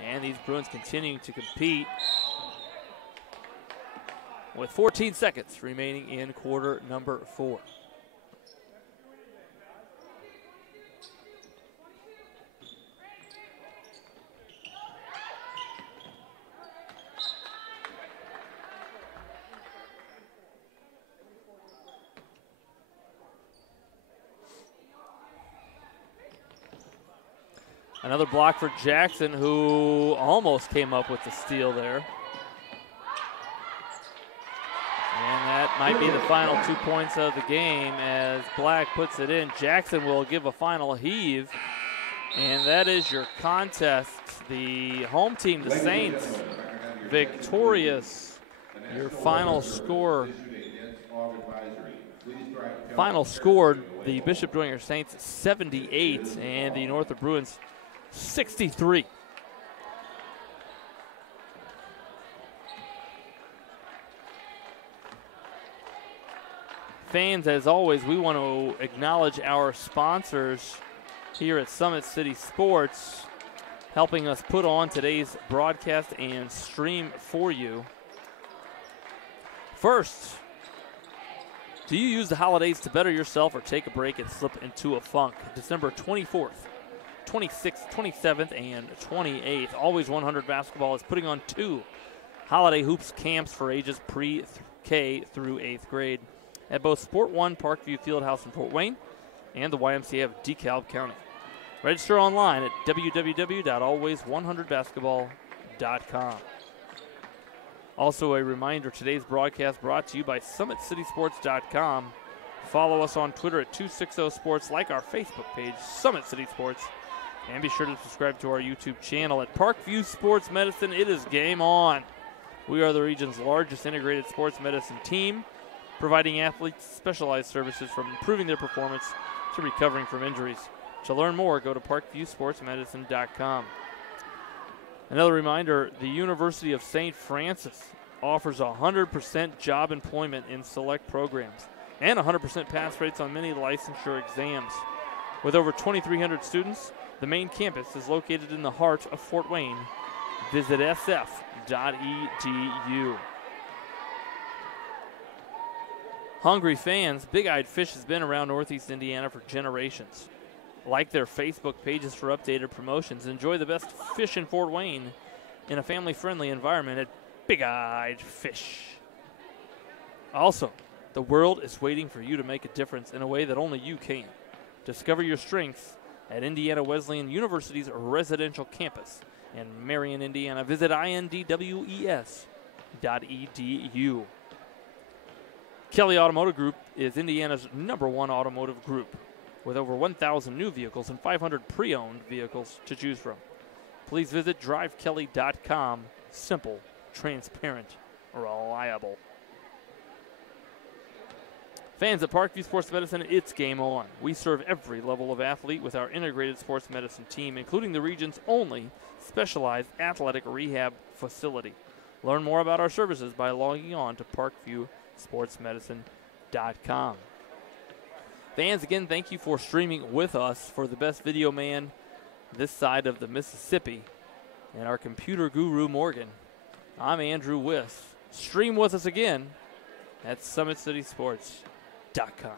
And these Bruins continuing to compete with 14 seconds remaining in quarter number 4. Another block for Jackson, who almost came up with the steal there. And that might be the final 2 points of the game as Black puts it in. Jackson will give a final heave. And that is your contest. The home team, the Saints, victorious. Your final score. Final score, the Bishop Dwenger Saints 78 and the Northrop Bruins 63. Fans, as always, we want to acknowledge our sponsors here at Summit City Sports, helping us put on today's broadcast and stream for you. First, do you use the holidays to better yourself or take a break and slip into a funk? December 24th, 26th, 27th, and 28th. Always 100 Basketball is putting on 2 holiday hoops camps for ages pre-K through 8th grade at both Sport One Parkview Fieldhouse in Fort Wayne and the YMCA of DeKalb County. Register online at www.always100basketball.com. Also a reminder, today's broadcast brought to you by SummitCitySports.com. Follow us on Twitter at 260sports, like our Facebook page, Summit City Sports, and be sure to subscribe to our YouTube channel at Parkview Sports Medicine. It is game on. We are the region's largest integrated sports medicine team, providing athletes specialized services from improving their performance to recovering from injuries. To learn more, go to parkviewsportsmedicine.com. Another reminder, the University of St. Francis offers 100% job employment in select programs and 100% pass rates on many licensure exams. With over 2,300 students, the main campus is located in the heart of Fort Wayne. Visit sf.edu. Hungry fans, Big Eyed Fish has been around Northeast Indiana for generations. Like their Facebook pages for updated promotions. Enjoy the best fish in Fort Wayne in a family-friendly environment at Big Eyed Fish. Also, the world is waiting for you to make a difference in a way that only you can. Discover your strengths at Indiana Wesleyan University's residential campus in Marion, Indiana. Visit indwes.edu. Kelly Automotive Group is Indiana's #1 automotive group, with over 1,000 new vehicles and 500 pre-owned vehicles to choose from. Please visit drivekelly.com. Simple, transparent, reliable. Fans at Parkview Sports Medicine, it's game on. We serve every level of athlete with our integrated sports medicine team, including the region's only specialized athletic rehab facility. Learn more about our services by logging on to parkviewsportsmedicine.com. Fans, again, thank you for streaming with us. For the best video man this side of the Mississippi and our computer guru, Morgan, I'm Andrew Wiss. Stream with us again at SummitCitySports.com.